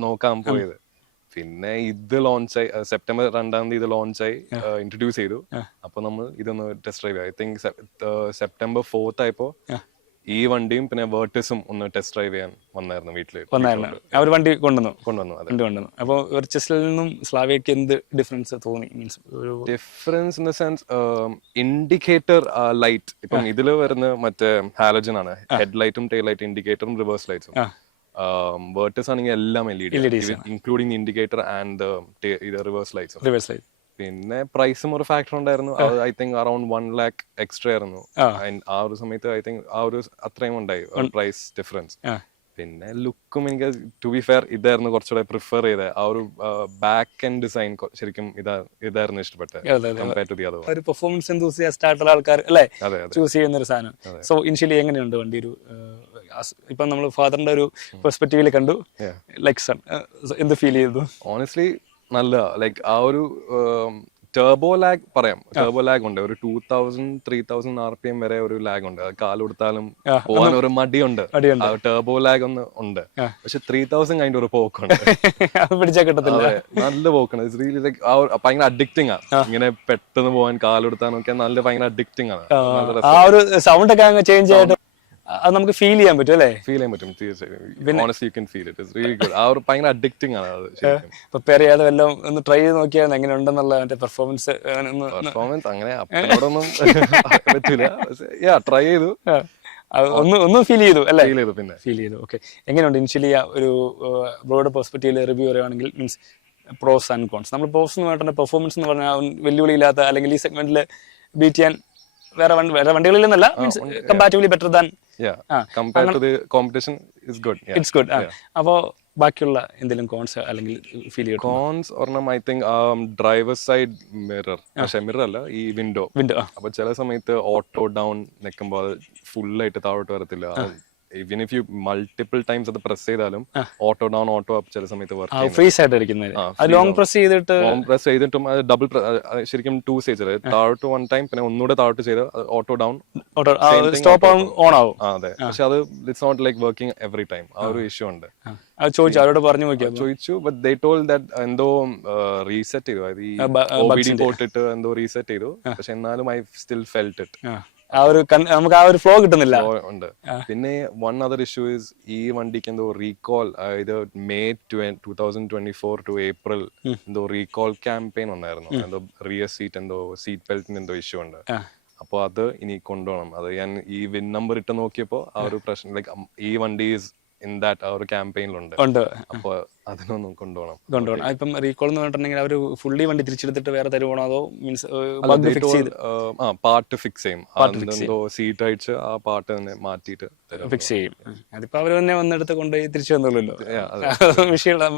നോക്കാൻ പോയത്. പിന്നെ ഇത് ലോഞ്ചായി September 2 ഇത് ലോഞ്ചായി ഇൻട്രൊഡ്യൂസ് ചെയ്തു. അപ്പൊ നമ്മൾ ഇതൊന്ന് test drive I think September 4 ആയപ്പോ ഈ വണ്ടിയും പിന്നെ വേർട്ടിസും ഒന്ന് ടെസ്റ്റ് ഡ്രൈവ് ചെയ്യാൻ വന്നായിരുന്നു വീട്ടില്. വന്നായിരുന്നു അവർ വണ്ടി കൊണ്ടുവന്നു. അതെ. കൊണ്ടുവന്നു. അപ്പോൾ വെർച്ചസിൽ നിന്നും സ്ലാവിയക്ക് എന്ത് ഡിഫറൻസ് തോന്നി? മീൻസ് ഒരു difference in the sense indicator light ഇപ്പം ഇതില് വരുന്ന മറ്റേ ഹാലജൻ ആണ്. ഹെഡ് ലൈറ്റും ടെയിൽ ലൈറ്റ് ഇൻഡിക്കേറ്ററും റിവേഴ്സ് ലൈറ്റ്സും. വേർട്ടിസ് ആണെങ്കിൽ എല്ലാം LED ഇൻക്ലൂഡിംഗ് ഇൻഡിക്കേറ്റർ ആൻഡ് ഇത് റിവേഴ്സ് ലൈറ്റ്സും. പിന്നെ പ്രൈസും ഒരു ഫാക്ടർ ഉണ്ടായിരുന്നു. I think around 1 lakh extra ആയിരുന്നു ആ ഒരു സമയത്ത്. ഐ തിങ്ക് ആ ഒരു അത്രയും ഉണ്ടായി പ്രൈസ് ഡിഫറൻസ്. പിന്നെ ലുക്കും എനിക്ക് ടു ബി ഫെയർ ഇതായിരുന്നു കുറച്ചുകൂടെ പ്രിഫർ ചെയ്തത്. ആ ഒരു ബാക്ക് ആൻഡ് ഡിസൈൻ ശരിക്കും ഇതായിരുന്നു ഇഷ്ടപ്പെട്ടത് കമ്പയർ ടു ദി അതർ. ഒരു പെർഫോമൻസ് എന്തൂസിയാസ്റ്റ് ആയിട്ടുള്ള ആൾക്കാർ അല്ലേ ചൂസ് ചെയ്യുന്ന ഒരു സാധനം. സോ ഇനിഷ്യലി എങ്ങനെയുണ്ട് വണ്ടി? ഒരു ഇപ്പൊ നമ്മൾ ഫാദറിന്റെ ഒരു പെർസ്പെക്റ്റീവിൽ കണ്ടു, ലൈക്ക് സൺ, എന്ത് ഫീൽ ചെയ്തു? ഓണസ്റ്റ്ലി നല്ല ലൈക്ക് ആ ഒരു ടർബോ ലാഗ് പറയാം. ടർബോ ലാഗ് ഉണ്ട്, ഒരു 2000-3000 RPM വരെ ഒരു ലാഗ് ഉണ്ട്. കാല് കൊടുത്താലും പോകാൻ ഒരു മടിയുണ്ട്. ടർബോ ലാഗ് ഒന്ന് ഉണ്ട്. പക്ഷെ 3000 കഴിഞ്ഞ ഒരു പോക്കുണ്ട്, നല്ല പോക്കാണ്. ഭയങ്കര അഡിക്റ്റിംഗ് ആണ്. ഇങ്ങനെ പെട്ടെന്ന് പോകാൻ കാലെടുത്താനൊക്കെ നല്ല ഭയങ്കര അഡിക്റ്റിംഗ് ആണ്. ആ ഒരു സൗണ്ട് ഒക്കെ ചേഞ്ച് ആയിട്ട് അത് നമുക്ക് ഫീൽ ചെയ്യാൻ പറ്റും അല്ലേ? ഫീൽ ചെയ്യാൻ പറ്റും തീർച്ചയായും. Honestly you can feel it. It's really good. ആ ഒരു ഭയങ്കര അഡിക്റ്റിംഗ് ആണ് അത്. പ്രിപ്പയർ ചെയ്യാതെ വല്ലതും ഒന്ന് ട്രൈ ചെയ്ത് നോക്കിയാൽ എങ്ങനെ ഉണ്ടെന്നുള്ള മറ്റേ പെർഫോമൻസ് അങ്ങനെ അപ്പോഴൊന്നും പറ്റൂല. ട്രൈ ചെയ്തു, ഒന്നും ഫീൽ ചെയ്തു അല്ലേ? പിന്നെ ഫീൽ ചെയ്തു. ഓക്കെ, എങ്ങനെയുണ്ട് ഇനിഷ്യലി ഒരു ബ്രോഡ് പെർസ്പെക്റ്റീവിൽ റിവ്യൂ പറയുകയാണെങ്കിൽ? Means pros and cons. നമ്മൾ പ്രോസ് എന്ന് പറഞ്ഞിട്ട് പെർഫോമൻസ് എന്ന് പറഞ്ഞാൽ വെല്ലുവിളിയില്ലാത്ത, അല്ലെങ്കിൽ ഈ സെഗ്മെന്റിൽ ബീറ്റ് ചെയ്യാൻ വേറെ വണ്ടികളിൽ നിന്നല്ല, means comparatively better than compared to the competition is good. It's good. അപ്പോ ബാക്കിയുള്ള എന്തെങ്കിലും കോൺസ് അല്ലെങ്കിൽ ഫീൽ ചെയ്യും? കോൺസ് ഒരെണ്ണം I think driver side mirror. പക്ഷെ മിറർ അല്ല, ഈ വിൻഡോ. അപ്പൊ ചില സമയത്ത് ഓട്ടോ ഡൗൺ നിൽക്കുമ്പോൾ ഫുൾ ആയിട്ട് താഴോട്ട് വരത്തില്ല. Even if you multiple times അത് പ്രസ് ചെയ്താലും ഓട്ടോ ഡൗൺ ഓട്ടോ അപ്പ് ചില സമയത്ത് വർക്ക് ഫ്രീസ് ആയിട്ട് ലോങ് പ്രസ് ചെയ്തിട്ടും ഡബിൾ ശരിക്കും 2 സ്റ്റേജ്, താഴോട്ട് 1 ടൈം പിന്നെ ഒന്നുകൂടെ താഴോട്ട് ചെയ്ത് ഓട്ടോ ഡൗൺ സ്റ്റോപ്പ് ഓൺ ആവും. അതെ, പക്ഷെ അത് it's not like working every time. ആ ഒരു ഇഷ്യൂ ഉണ്ട്. ചോദിച്ചു, അവരോട് പറഞ്ഞു ചോദിച്ചു. ബട്ട് ദേ ടോൾഡ് ദാറ്റ് എന്തോ റീസെറ്റ് ചെയ്തു, അതായത് ഈ OBD പോട്ടിട്ട് എന്തോ റീസെറ്റ് ചെയ്തു. പക്ഷെ എന്നാലും ഐ സ്റ്റിൽ ഫെൽറ്റ് ഇറ്റ്. നമുക്ക് ആ ഒരു ഫ്ലോ കിട്ടുന്നില്ല. ഉണ്ട്. പിന്നെ വൺ അതർ ഇഷ്യൂ ഇസ് ഈ വണ്ടിക്ക് എന്തോ റീകോൾ, ഇത് May 2024 ടു April എന്തോ റീകോൾ ക്യാമ്പയിൻ വന്നായിരുന്നു. എന്തോ റിയർ സീറ്റ് എന്തോ സീറ്റ് ബെൽറ്റിന് എന്തോ ഇഷ്യൂ ഉണ്ട്. അപ്പൊ അത് ഇനി കൊണ്ടുപോകണം. അത് ഞാൻ ഈ വിൻ നമ്പർ ഇട്ട് നോക്കിയപ്പോ ആ ഒരു പ്രശ്നം, ലൈക്ക് ഈ വണ്ടി ഇൻ ദാറ്റ് ആ ഒരു ക്യാമ്പയിനിലുണ്ട്. അപ്പൊ അതിനൊന്നും കൊണ്ടുപോകണം. ഇപ്പം റീകോൾ എന്ന് പറഞ്ഞിട്ടുണ്ടെങ്കിൽ അവർ ഫുള്ളി വണ്ടി തിരിച്ചെടുത്തിട്ട് വേറെ തരുവാണോ, അതോ മീൻസ് പാർട്ട് ഫിക്സ് ചെയ്യും. എന്തോ സീറ്റ് അടിച്ച് ആ പാർട്ട് തന്നെ മാറ്റിയിട്ട് ഫിക്സ് ചെയ്യും. അതിപ്പോ അവര് തന്നെ വന്നെടുത്ത് കൊണ്ടുപോയി തിരിച്ചു വന്നുള്ളൂ. വിഷയം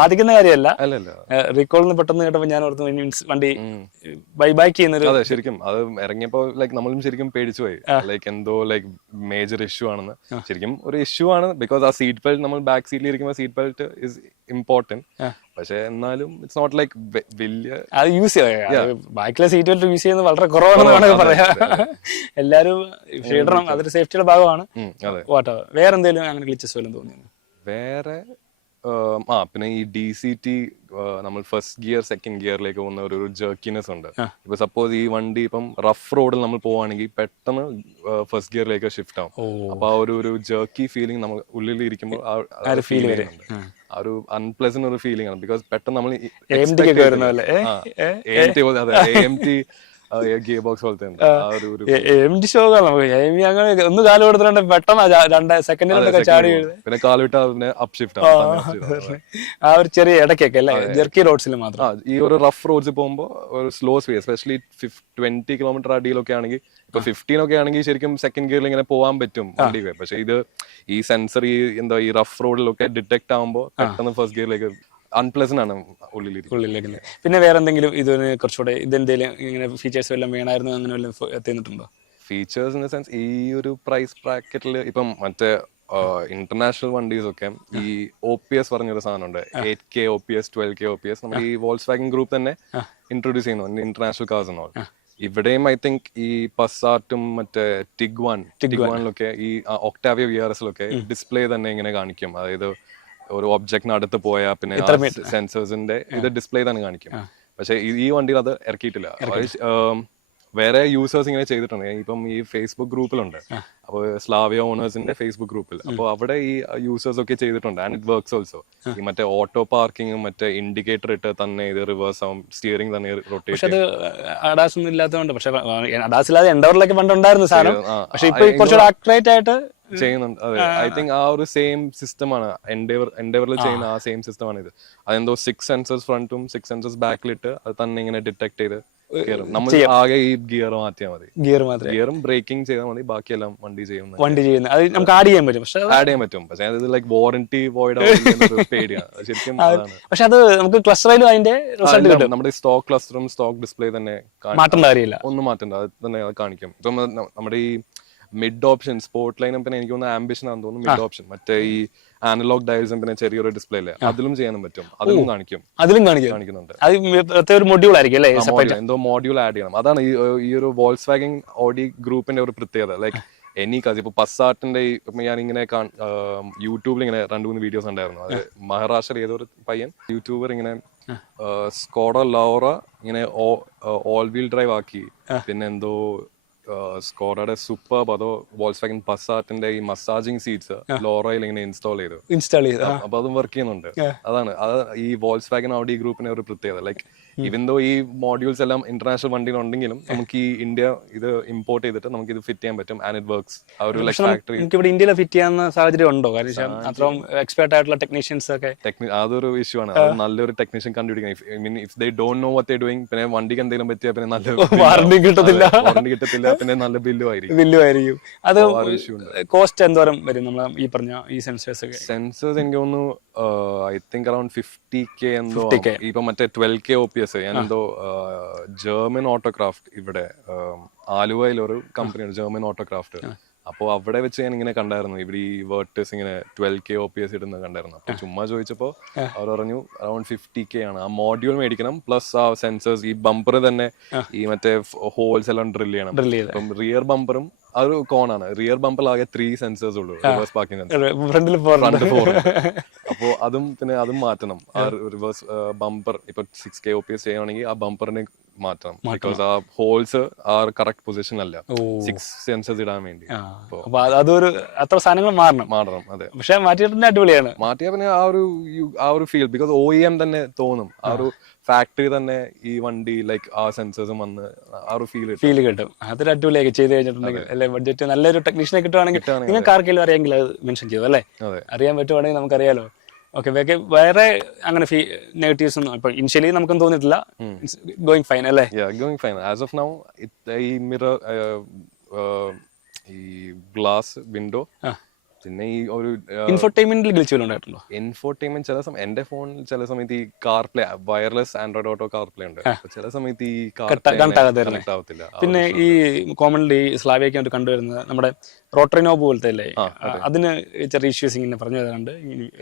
ബാധിക്കുന്ന കാര്യമല്ല. റീകോൾ പെട്ടെന്ന് കേട്ടപ്പോ ഞാൻ ഓർത്തു മീൻസ് വണ്ടി ബൈബാക്ക് ചെയ്യുന്നത്. അതെ, ശരിക്കും അത് ഇറങ്ങിയപ്പോ ലൈക്ക് നമ്മളും ശരിക്കും പേടിച്ചു പോയി. ലൈക്ക് എന്തോ ലൈക്ക് മേജർ ഇഷ്യൂ ആണെന്ന്. ശരിക്കും ഒരു ഇഷ്യൂ ആണ്. ബിക്കോസ് ആ സീറ്റ് ബെൽറ്റ്, നമ്മൾ ബാക്ക് സീറ്റിൽ ഇരിക്കുമ്പോൾ സീറ്റ് ബെൽറ്റ് ഇസ് ഇമ്പോർട്ടന്റ്. പക്ഷെ എന്നാലും ഇറ്റ്സ് നോട്ട് ലൈക്ക് വലിയ അത് യൂസ് ചെയ്യാം. ബാക്കിലെ സീറ്റ് ബെൽറ്റ് യൂസ് ചെയ്യുന്നത് വളരെ കുറവാണെന്ന് വേണമെങ്കിൽ പറയാം. എല്ലാരും ഇടണം, അതൊരു സേഫ്റ്റിയുടെ ഭാഗമാണ്. വേറെ എന്തെങ്കിലും അങ്ങനെ ഗ്ലിച്ചസ് വല്ലതും തോന്നിയത്? വേറെ പിന്നെ ഈ DCT നമ്മൾ ഫസ്റ്റ് ഗിയർ സെക്കൻഡ് ഗിയറിലേക്ക് പോകുന്ന ഒരു ജെർക്കിനെസ് ഉണ്ട്. ഇപ്പൊ സപ്പോസ് ഈ വണ്ടി ഇപ്പം റഫ് റോഡിൽ നമ്മൾ പോവാണെങ്കിൽ പെട്ടെന്ന് ഫസ്റ്റ് ഗിയറിലേക്ക് ഷിഫ്റ്റ് ആവും. അപ്പൊ ആ ഒരു ജെർക്കി ഫീലിംഗ് നമ്മൾ ഉള്ളിൽ ഇരിക്കുമ്പോൾ ഫീൽ ചെയ്യുന്നുണ്ട്. ആ ഒരു അൺപ്ലസന്റ് ഒരു ഫീലിംഗ് ആണ്. ബിക്കോസ് പെട്ടെന്ന് നമ്മൾ AMT ഗിയർ ബോക്സ് പോലത്തെ ഒന്ന് കാല് കൊടുത്തിട്ടുണ്ട് പെട്ടെന്ന് 2 സെക്കൻഡിലൊക്കെ ചാടി. പിന്നെ കാലുവിട്ട് അപ്പ് ഷിഫ്റ്റ് ആ ഒരു ചെറിയ ഇടയ്ക്കൊക്കെ അല്ലേ, ജെർക്കി റോഡ്സിൽ മാത്രം. ഈ ഒരു റഫ് റോഡ്സ് പോകുമ്പോൾ ഒരു സ്ലോ സ്പീഡ്, എസ്പെഷ്യലി 20 കിലോമീറ്റർ അടിയിലൊക്കെ ആണെങ്കിൽ, ഇപ്പൊ 15 ഒക്കെ ആണെങ്കിൽ ശരിക്കും സെക്കൻഡ് ഗിയറിൽ ഇങ്ങനെ പോകാൻ പറ്റും വണ്ടി. പക്ഷെ ഇത് ഈ സെൻസർ ഈ റഫ് റോഡിലൊക്കെ ഡിറ്റക്ട് ആകുമ്പോൾ പെട്ടെന്ന് ഫസ്റ്റ് ഗിയറിലേക്ക് അൺപ്ലസന്റ് ആണ് ഉള്ളിലേക്ക്. പിന്നെ വേറെ എന്തെങ്കിലും ഇതിന് കുറച്ചുകൂടെ ഇതെന്തെങ്കിലും ഇങ്ങനെ ഫീച്ചേഴ്സ് വല്ലതും വേണമായിരുന്നു, അങ്ങനെ വല്ലതും എത്തിയിട്ടുണ്ടോ? ഫീച്ചേഴ്സ് ഇൻ ദ സെൻസ് ഈ ഒരു പ്രൈസ് ബ്രാക്കറ്റിൽ ഇപ്പം മറ്റേ ഇന്റർനാഷണൽ വണ്ടീസ് ഒക്കെ ഈ OPS പറഞ്ഞൊരു സാധനമുണ്ട്. 8K OPS 12K OPS നമ്മൾ ഈ വോൾസ്വാഗൻ ഗ്രൂപ്പ് തന്നെ ഇൻട്രൊഡ്യൂസ് ചെയ്യുന്നു ഇന്റർനാഷണൽ കാർസ് എന്നോ. ഇവിടെയും ഐ തിങ്ക് ഈ പസാർട്ടും മറ്റേ ടിഗ്വാനിലൊക്കെ ഈ ഒക്ടാവിയ VRSലൊക്കെ ഡിസ്പ്ലേ തന്നെ ഇങ്ങനെ കാണിക്കും. അതായത് ഒരു ഒബ്ജക്റ്റിന് അടുത്ത് പോയാൽ പിന്നെ സെൻസേഴ്സിന്റെ ഇത് ഡിസ്പ്ലേ തന്നെ കാണിക്കും. പക്ഷെ ഈ വണ്ടിയിൽ അത് ഇറക്കിയിട്ടില്ല. വേറെ യൂസേഴ്സ് ഇങ്ങനെ ചെയ്തിട്ടുണ്ട്. ഇപ്പം ഈ ഫേസ്ബുക്ക് ഗ്രൂപ്പിലുണ്ട്, അപ്പോൾ സ്ലാവിയ ഓണേഴ്സിന്റെ ഫേസ്ബുക്ക് ഗ്രൂപ്പിൽ, അപ്പോൾ അവിടെ ഈ യൂസേഴ്സ് ഒക്കെ ചെയ്തിട്ടുണ്ട്. And it works also. ഈ മറ്റേ ഓട്ടോ പാർക്കിങ്ങും മറ്റേ ഇൻഡിക്കേറ്റർ ഇട്ട് തന്നെ ഇത് റിവേഴ്സ് ആവും, സ്റ്റിയറിംഗ് തന്നെ റൊട്ടേറ്റ്. പക്ഷെ അത് അഡാസ് ഒന്നും ഇല്ലാത്തതുകൊണ്ട്, പക്ഷെ അഡാസ് ഇല്ലാതെ എൻഡോറിലൊക്കെ പണ്ടുണ്ടായിരുന്നു സാധനം, പക്ഷെ ഇപ്പൊ കുറച്ചുകൂടെ ആക്യുറേറ്റ് ആയിട്ട് ചെയ്യുന്നുണ്ട്. അതെ, ഐ തിങ്ക് ആ ഒരു സെയിം സിസ്റ്റമാണ് എൻഡേവറിൽ ചെയ്യുന്ന ആ സെയിം സിസ്റ്റമാണ് ഇത്. അതെന്തോ 6 സെൻസേഴ്സ് ഫ്രണ്ടും 6 സെൻസേഴ്സ് ബാക്കിലിട്ട് അത് തന്നെ ഇങ്ങനെ ഡിറ്റക്ട് ചെയ്ത് കയറും. നമ്മൾ ആകെ ഈ ഗിയർ മാറ്റിയാൽ മതി, ഗിയറും ബ്രേക്കിംഗ് ചെയ്താൽ മതി, ബാക്കിയെല്ലാം വണ്ടി ചെയ്യുന്നത് അത് നമുക്ക് ആഡ് ചെയ്യാൻ പറ്റും. പക്ഷെ ആഡ് ചെയ്യാൻ പറ്റും, പക്ഷെ അത് ലൈക്ക് വാറന്റി വോയിഡ് ആവുന്ന പേടിയാണ് ശരിക്കും. പക്ഷെ അത് നമുക്ക് ക്ലസ്റ്ററിലും അതിന്റെ റിസൾട്ട് കിട്ടും. നമ്മുടെ സ്റ്റോക്ക് ക്ലസ്റ്ററും സ്റ്റോക്ക് ഡിസ്പ്ലേ തന്നെ മാറ്റേണ്ട കാര്യമില്ല, ഒന്നും മാറ്റണ്ട, അത് തന്നെ കാണിക്കും. ഇപ്പം നമ്മുടെ ഈ മിഡ് ഓപ്ഷൻ സ്പോർട്ട് ലൈനും പിന്നെ എനിക്ക് തോന്നുന്നു ആംബിഷൻ ആണെന്ന് തോന്നുന്നു മിഡ് ഓപ്ഷൻ, മറ്റേ ഈ ആനലോഗ് ഡയൽസും പിന്നെ ചെറിയൊരു ഡിസ്പ്ലേ അല്ലേ, അതിലും ചെയ്യാനും പറ്റും, അതിലും കാണിക്കുന്നുണ്ട്. ഒരു മൊഡ്യൂൾ ആയിരിക്കും, എന്തോ മോഡ്യൂൾ ആഡ് ചെയ്യണം. അതാണ് ഈ ഒരു വോൾക്സ്വാഗൻ ഓഡി ഗ്രൂപ്പിന്റെ ഒരു പ്രത്യേകത. ലൈക്ക് ഇപ്പൊ പസ്സാട്ടിന്റെ ഞാൻ ഇങ്ങനെ യൂട്യൂബിൽ ഇങ്ങനെ 2-3 വീഡിയോസ് ഉണ്ടായിരുന്നു. അത് മഹാരാഷ്ട്ര ഏതൊരു പയ്യൻ യൂട്യൂബർ ഇങ്ങനെ സ്കോഡ ലോറ ഇങ്ങനെ ഓൾ വീൽ ഡ്രൈവ് ആക്കി, പിന്നെ എന്തോ സ്കോഡയുടെ സൂപ്പർ അതോ വോൾക്സ്വാഗൻ പസ്സാട്ടിന്റെ ഈ മസാജിങ് സീറ്റ്സ് ലോറയിൽ ഇങ്ങനെ ഇൻസ്റ്റാൾ ചെയ്തു. അപ്പൊ അതും വർക്ക് ചെയ്യുന്നുണ്ട്. അതാണ് ഈ വോൾക്സ്വാഗൻ ഓഡി ഗ്രൂപ്പിന്റെ ഒരു പ്രത്യേകത. ലൈക്ക് ഇവൻ ദോ ഈ മോഡ്യൂൾസ് എല്ലാം ഇന്റർനാഷണൽ വണ്ടിയിൽ ഉണ്ടെങ്കിലും നമുക്ക് ഈ ഇന്ത്യ ഇത് ഇമ്പോർട്ട് ചെയ്തിട്ട് നമുക്ക് ഇത് ഫിറ്റ് ചെയ്യാൻ പറ്റും. And it works. ആ ഒരു ലൈക്ക് ഫാക്ടറി ഇവിടെ ഇന്ത്യയിൽ ഫിറ്റ് ചെയ്യാവുന്ന സാഹചര്യം ഉണ്ടോ? കാരണം അത്രയും എക്സ്പെർട്ട് ആയിട്ടുള്ള ടെക്നീഷ്യൻസ് ഒക്കെ അതൊരു ഇഷ്യൂ ആണ്. നല്ലൊരു ടെക്നീഷ്യൻ കണ്ടുപിടിക്കണം. If they don't know what they doing, പിന്നെ വണ്ടിക്ക് എന്തെങ്കിലും പറ്റിയാൽ പിന്നെ നല്ല വാറണ്ടി കിട്ടത്തില്ല, പിന്നെ നല്ല ബില്ലും ആയിരിക്കും. അത് കോസ്റ്റ് എന്തോരം വരും നമ്മൾ ഈ പറഞ്ഞ ഈ സെൻസേഴ്സ് എനിക്ക് തോന്നുന്നു ഐ തിങ്ക് അറൌണ്ട് 50K എന്തോ. ഇപ്പൊ മറ്റേ 12K OPS ഞാൻ എന്തോ ജർമ്മൻ ഓട്ടോക്രാഫ്റ്റ്, ഇവിടെ ആലുവയിൽ ഒരു കമ്പനിയാണ് ജർമ്മൻ ഓട്ടോക്രാഫ്റ്റ്. അപ്പോൾ അവിടെ വെച്ച് ഞാൻ ഇങ്ങനെ കണ്ടായിരുന്നു, ഇവിടെ ഈ വേർട്ടേഴ്സ് ഇങ്ങനെ 12K OPS ഇടുന്നത് കണ്ടായിരുന്നു. അപ്പൊ ചുമ്മാ ചോദിച്ചപ്പോ അവർ പറഞ്ഞു അറൌണ്ട് 50K ആണ്. ആ മോഡ്യൂൾ മേടിക്കണം, പ്ലസ് ആ സെൻസേഴ്സ്, ഈ ബമ്പർ തന്നെ ഈ മറ്റേ ഹോൾസ് എല്ലാം ഡ്രിൽ ചെയ്യണം. അപ്പം റിയർ ബമ്പറും അതൊരു കോണാണ്. റിയർ ബമ്പറിൽ ആകെ 3 സെൻസേഴ്സ് ഉള്ളൂ, റിവേഴ്സ് പാർക്കിംഗ് ഫ്രണ്ട് 4. അപ്പോ അതും മാറ്റണം. ആ റിവേഴ്സ് ബമ്പർ ഇപ്പൊ 6K OPS ചെയ്യണമെങ്കിൽ ആ ബമ്പറിനെ മാറ്റണം. ബിക്കോസ് ആ ഹോൾസ് ആ കറക്റ്റ് പൊസിഷൻ അല്ല 6 സെൻസേഴ്സ് ഇടാൻ വേണ്ടി. അതൊരു അത്ര സാധനങ്ങൾ മാറണം. അതെ, പക്ഷെ മാറ്റിയിട്ട് അടിപൊളിയാണ്. മാറ്റിയാ പിന്നെ ആ ഒരു ഫീൽ, ബിക്കോസ് OEM തന്നെ തോന്നും, ആ ഒരു ഫാക്ടറി തന്നെ ഈ വണ്ടി ലൈക്ക് ആ സെൻസേഴ്സും വന്ന് ആ ഒരു ഫീൽ കിട്ടും. അതൊരു അടിപൊളിയായി ചെയ്ത് കഴിഞ്ഞിട്ടുണ്ടെങ്കിൽ, അല്ലെ ബഡ്ജറ്റ് നല്ലൊരു ടെക്നീഷ്യനെ കിട്ടുവാണെങ്കിൽ, നിങ്ങൾക്ക് ആർക്കെങ്കിലും അറിയാമെങ്കിൽ അത് മെൻഷൻ ചെയ്തു അല്ലേ, അറിയാൻ പറ്റുവാണെങ്കിൽ നമുക്കറിയാലോ. ഓക്കെ, വേറെ അങ്ങനെ നെഗറ്റീവ്സ് ഒന്നും ഇപ്പൊ ഇനിഷ്യലി നമുക്കും തോന്നിയിട്ടില്ല. ഗോയിങ് ഫൈൻ അല്ലേ? Going fine as of now. ഈ മിറർ, ഈ ഗ്ലാസ് വിൻഡോ, പിന്നെ ഈ ഒരു ഇൻഫോർടൈൻമെന്റിൽ ഗ്ലിച്ചുകളുണ്ടായിട്ടുണ്ടോ? ഇൻഫോർടൈൻമെന്റ് ചില സമയം എന്റെ ഫോണിൽ ചില സമയത്ത് ഈ car play, wireless Android auto car play ഉണ്ട്, ചില സമയത്ത് ഈ കണക്ട് ആവത്തില്ല. പിന്നെ ഈ കോമൺലി സ്ലാവിയൊക്കെ കണ്ടുവരുന്നത് നമ്മുടെ റോട്ടറി നോബ് പോലത്തെ അല്ലേ, അതിന് ചെറിയ ഇഷ്യൂസ് ഇങ്ങനെ പറഞ്ഞു തരാറുണ്ട്.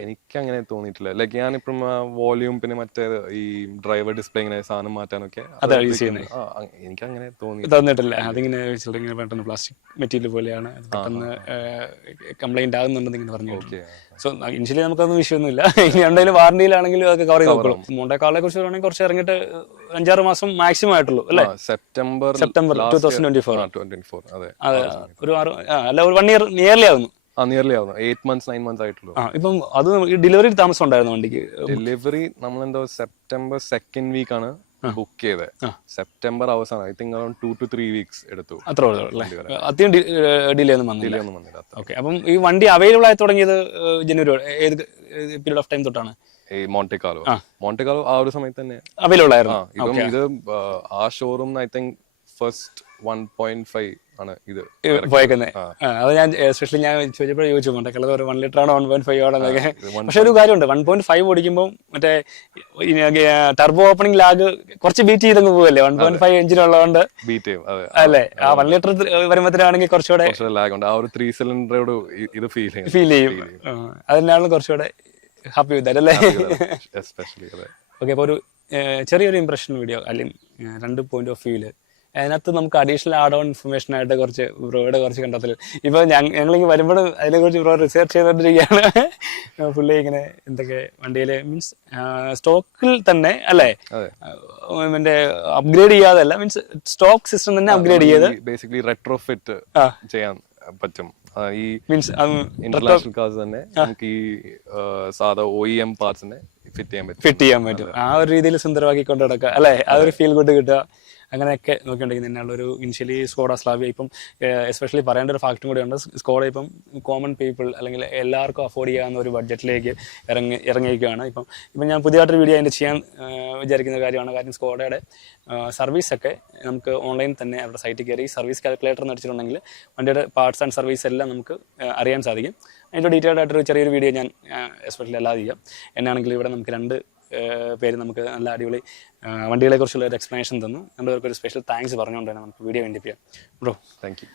എനിക്ക് അങ്ങനെ തോന്നിയിട്ടില്ല. ലൈക്ക് ഞാനിപ്പം വോളിയൂം പിന്നെ മറ്റേ ഈ ഡ്രൈവർ ഡിസ്പ്ലേ ഇങ്ങനെ സാധനം മാറ്റാനൊക്കെ അതാണ് യൂസ് ചെയ്യുന്നത്. എനിക്ക് അങ്ങനെ തോന്നിയിട്ടില്ല. അതിങ്ങനെ ഇങ്ങനെ പെട്ടെന്ന് പ്ലാസ്റ്റിക് മെറ്റീരിയൽ പോലെയാണ്, പെട്ടെന്ന് കംപ്ലൈന്റ് ആകുന്നുണ്ടെന്ന് ഇങ്ങനെ പറഞ്ഞു. സോ ഇനിഷ്യലി നമുക്കൊന്നും വിഷയമൊന്നുമില്ല. ഇനി എന്തായാലും വാറണ്ടിയിലാണെങ്കിലും അതൊക്കെ കവർ ചെയ്ത് നോക്കണം. മോണ്ടെ കാർളെ കുറിച്ച് പറയുകയാണെങ്കിൽ കുറച്ച് ഇറങ്ങിയിട്ട് 5-6 മാസം മാക്സിമം ആയിട്ടുള്ളൂ അല്ലേ? സെപ്റ്റംബർ 2024. അതെ, ഒരു 1 year നിയർലി ആവുന്നു. 8 months 9 months ആയിട്ടുള്ളൂ. ഇപ്പം അത് ഡെലിവറി താമസം ഉണ്ടായിരുന്നു വണ്ടിക്ക്. ഡെലിവറി നമ്മളെന്തോ സെപ്റ്റംബർ 2nd week ആണ് ബുക്ക് ചെയ്തത്. സെപ്റ്റംബർ അവസാനം I think around 2 to 3 weeks എടുത്തു. അത്രേ ഉള്ളൂ അല്ലേ? അധികം ഡിലേ ഒന്നും വന്നില്ല. ഓക്കെ, അപ്പം ഈ വണ്ടി അവൈലബിൾ ആയി തുടങ്ങിയത് ജനുവരി ഏത് പീരീഡ് ഓഫ് ടൈം തൊട്ടാണ്? ഈ മോണ്ടെക്കാലോ ആ ഒരു സമയത്ത് തന്നെ അവൈലബിൾ ആയിരുന്നു. ഇപ്പം ഇത് ആ ഷോറൂം ഐ തിങ്ക് ഫസ്റ്റ് 1.5 ആണ് ഇത് പോയേക്കുന്നത്. അത് ഞാൻ എസ്പെഷ്യലി ഞാൻ ചോദിച്ചപ്പോൾ ചോദിച്ചു മോണ്ടെക്കാലോ ഒരു 1 ലിറ്റർ ആണോ 1.5 ആണെന്നൊക്കെ. പക്ഷെ ഒരു കാര്യമുണ്ട്, 1.5 ഓടിക്കുമ്പോൾ മറ്റേ ടർബോ ഓപ്പണിംഗ് ലാഗ് കുറച്ച് ബീറ്റ് ചെയ്തങ്ങ് പോവല്ലേ, 1.5 എഞ്ചിനുള്ളതുകൊണ്ട് അല്ലേ? ആ 1 ലിറ്റർ വരുമ്പോഴത്തേനാണെങ്കിൽ കുറച്ചുകൂടെ ലാഗ് ഉണ്ട്. ആ ഒരു 3 സിലിണ്ടറോട് ഇത് ഫീൽ ചെയ്യും. അതിനാണ് കുറച്ചുകൂടെ ഹാപ്പി വിത്ത് ദാറ്റ് അല്ലേ? ഓക്കെ, അപ്പോൾ ഒരു ചെറിയൊരു ഇംപ്രഷൻ വീഡിയോ അല്ലെങ്കിൽ 2 പോയിന്റ് ഓഫ് വ്യൂല് അതിനകത്ത് നമുക്ക് അഡീഷണൽ ആഡ് ഓൺ ഇൻഫർമേഷൻ ആയിട്ട് കുറച്ച് ബ്രോയുടെ കുറച്ച് കണ്ടെത്തൽ ഇപ്പോൾ ഞങ്ങളിങ്ങനെ വരുമ്പോഴും അതിനെക്കുറിച്ച് ബ്രോ റിസർച്ച് ചെയ്തുകൊണ്ടിരിക്കുകയാണ്. പുള്ളി ഇങ്ങനെ എന്തൊക്കെ വണ്ടിയിൽ മീൻസ് സ്റ്റോക്കിൽ തന്നെ അല്ലേ, മറ്റേ അപ്ഗ്രേഡ് ചെയ്യാതല്ല, മീൻസ് സ്റ്റോക്ക് സിസ്റ്റം തന്നെ അപ്ഗ്രേഡ് ചെയ്ത് ബേസിക്കലി റെട്രോഫിറ്റ് ചെയ്യാൻ പറ്റും. ഈ മീൻസ് ഇന്റർനാഷണൽ കാർസ് തന്നെ നമുക്ക് ഈ സാധാ OEM പാർട്സിനെ ഫിറ്റ് ചെയ്യാൻ പറ്റും. ആ ഒരു രീതിയിൽ സുന്ദരമാക്കി കൊണ്ട് നടക്കുക അല്ലേ, ആ ഒരു ഫീൽ ഗുഡ് കിട്ടുക. അങ്ങനെയൊക്കെ നോക്കിയിട്ടുണ്ടെങ്കിൽ തന്നെയുള്ളൊരു ഇനിഷ്യലി സ്കോഡ സ്ലാവിയ ഇപ്പം എസ്പെഷ്യലി പറയേണ്ട ഒരു ഫാക്റ്റും കൂടിയുണ്ട്. സ്കോഡ ഇപ്പം കോമൺ പീപ്പിൾ അല്ലെങ്കിൽ എല്ലാവർക്കും അഫോർഡ് ചെയ്യാവുന്ന ഒരു ബഡ്ജറ്റിലേക്ക് ഇറങ്ങിയിരിക്കുകയാണ്. ഇപ്പം ഞാൻ പുതിയതായിട്ടൊരു വീഡിയോ അതിൻ്റെ ചെയ്യാൻ വിചാരിക്കുന്ന കാര്യമാണ്. കാര്യം സ്കോഡയുടെ സർവീസൊക്കെ നമുക്ക് ഓൺലൈൻ തന്നെ അവരുടെ സൈറ്റിൽ കയറി സർവീസ് കാൽക്കുലേറ്റർ എന്ന് അടിച്ചിട്ടുണ്ടെങ്കിൽ വണ്ടിയുടെ പാർട്സ് ആൻഡ് സർവീസ് എല്ലാം നമുക്ക് അറിയാൻ സാധിക്കും. അതിൻ്റെ ഡീറ്റെയിൽഡ് ആയിട്ടൊരു ചെറിയൊരു വീഡിയോ ഞാൻ എസ്പെഷ്യലി അല്ലാതെ ചെയ്യാം. എന്നാണെങ്കിൽ ഇവിടെ നമുക്ക് 2 പേര് നമുക്ക് നല്ല അടിപൊളി വണ്ടികളെ കുറിച്ചുള്ള ഒരു എക്സ്പ്ലനേഷൻ തന്നു. രണ്ടുപേർക്ക് ഒരു സ്പെഷ്യൽ താങ്ക്സ് പറഞ്ഞുകൊണ്ട് തന്നെ നമുക്ക് വീഡിയോ വേണ്ടി ചെയ്യാം. Bro thank you.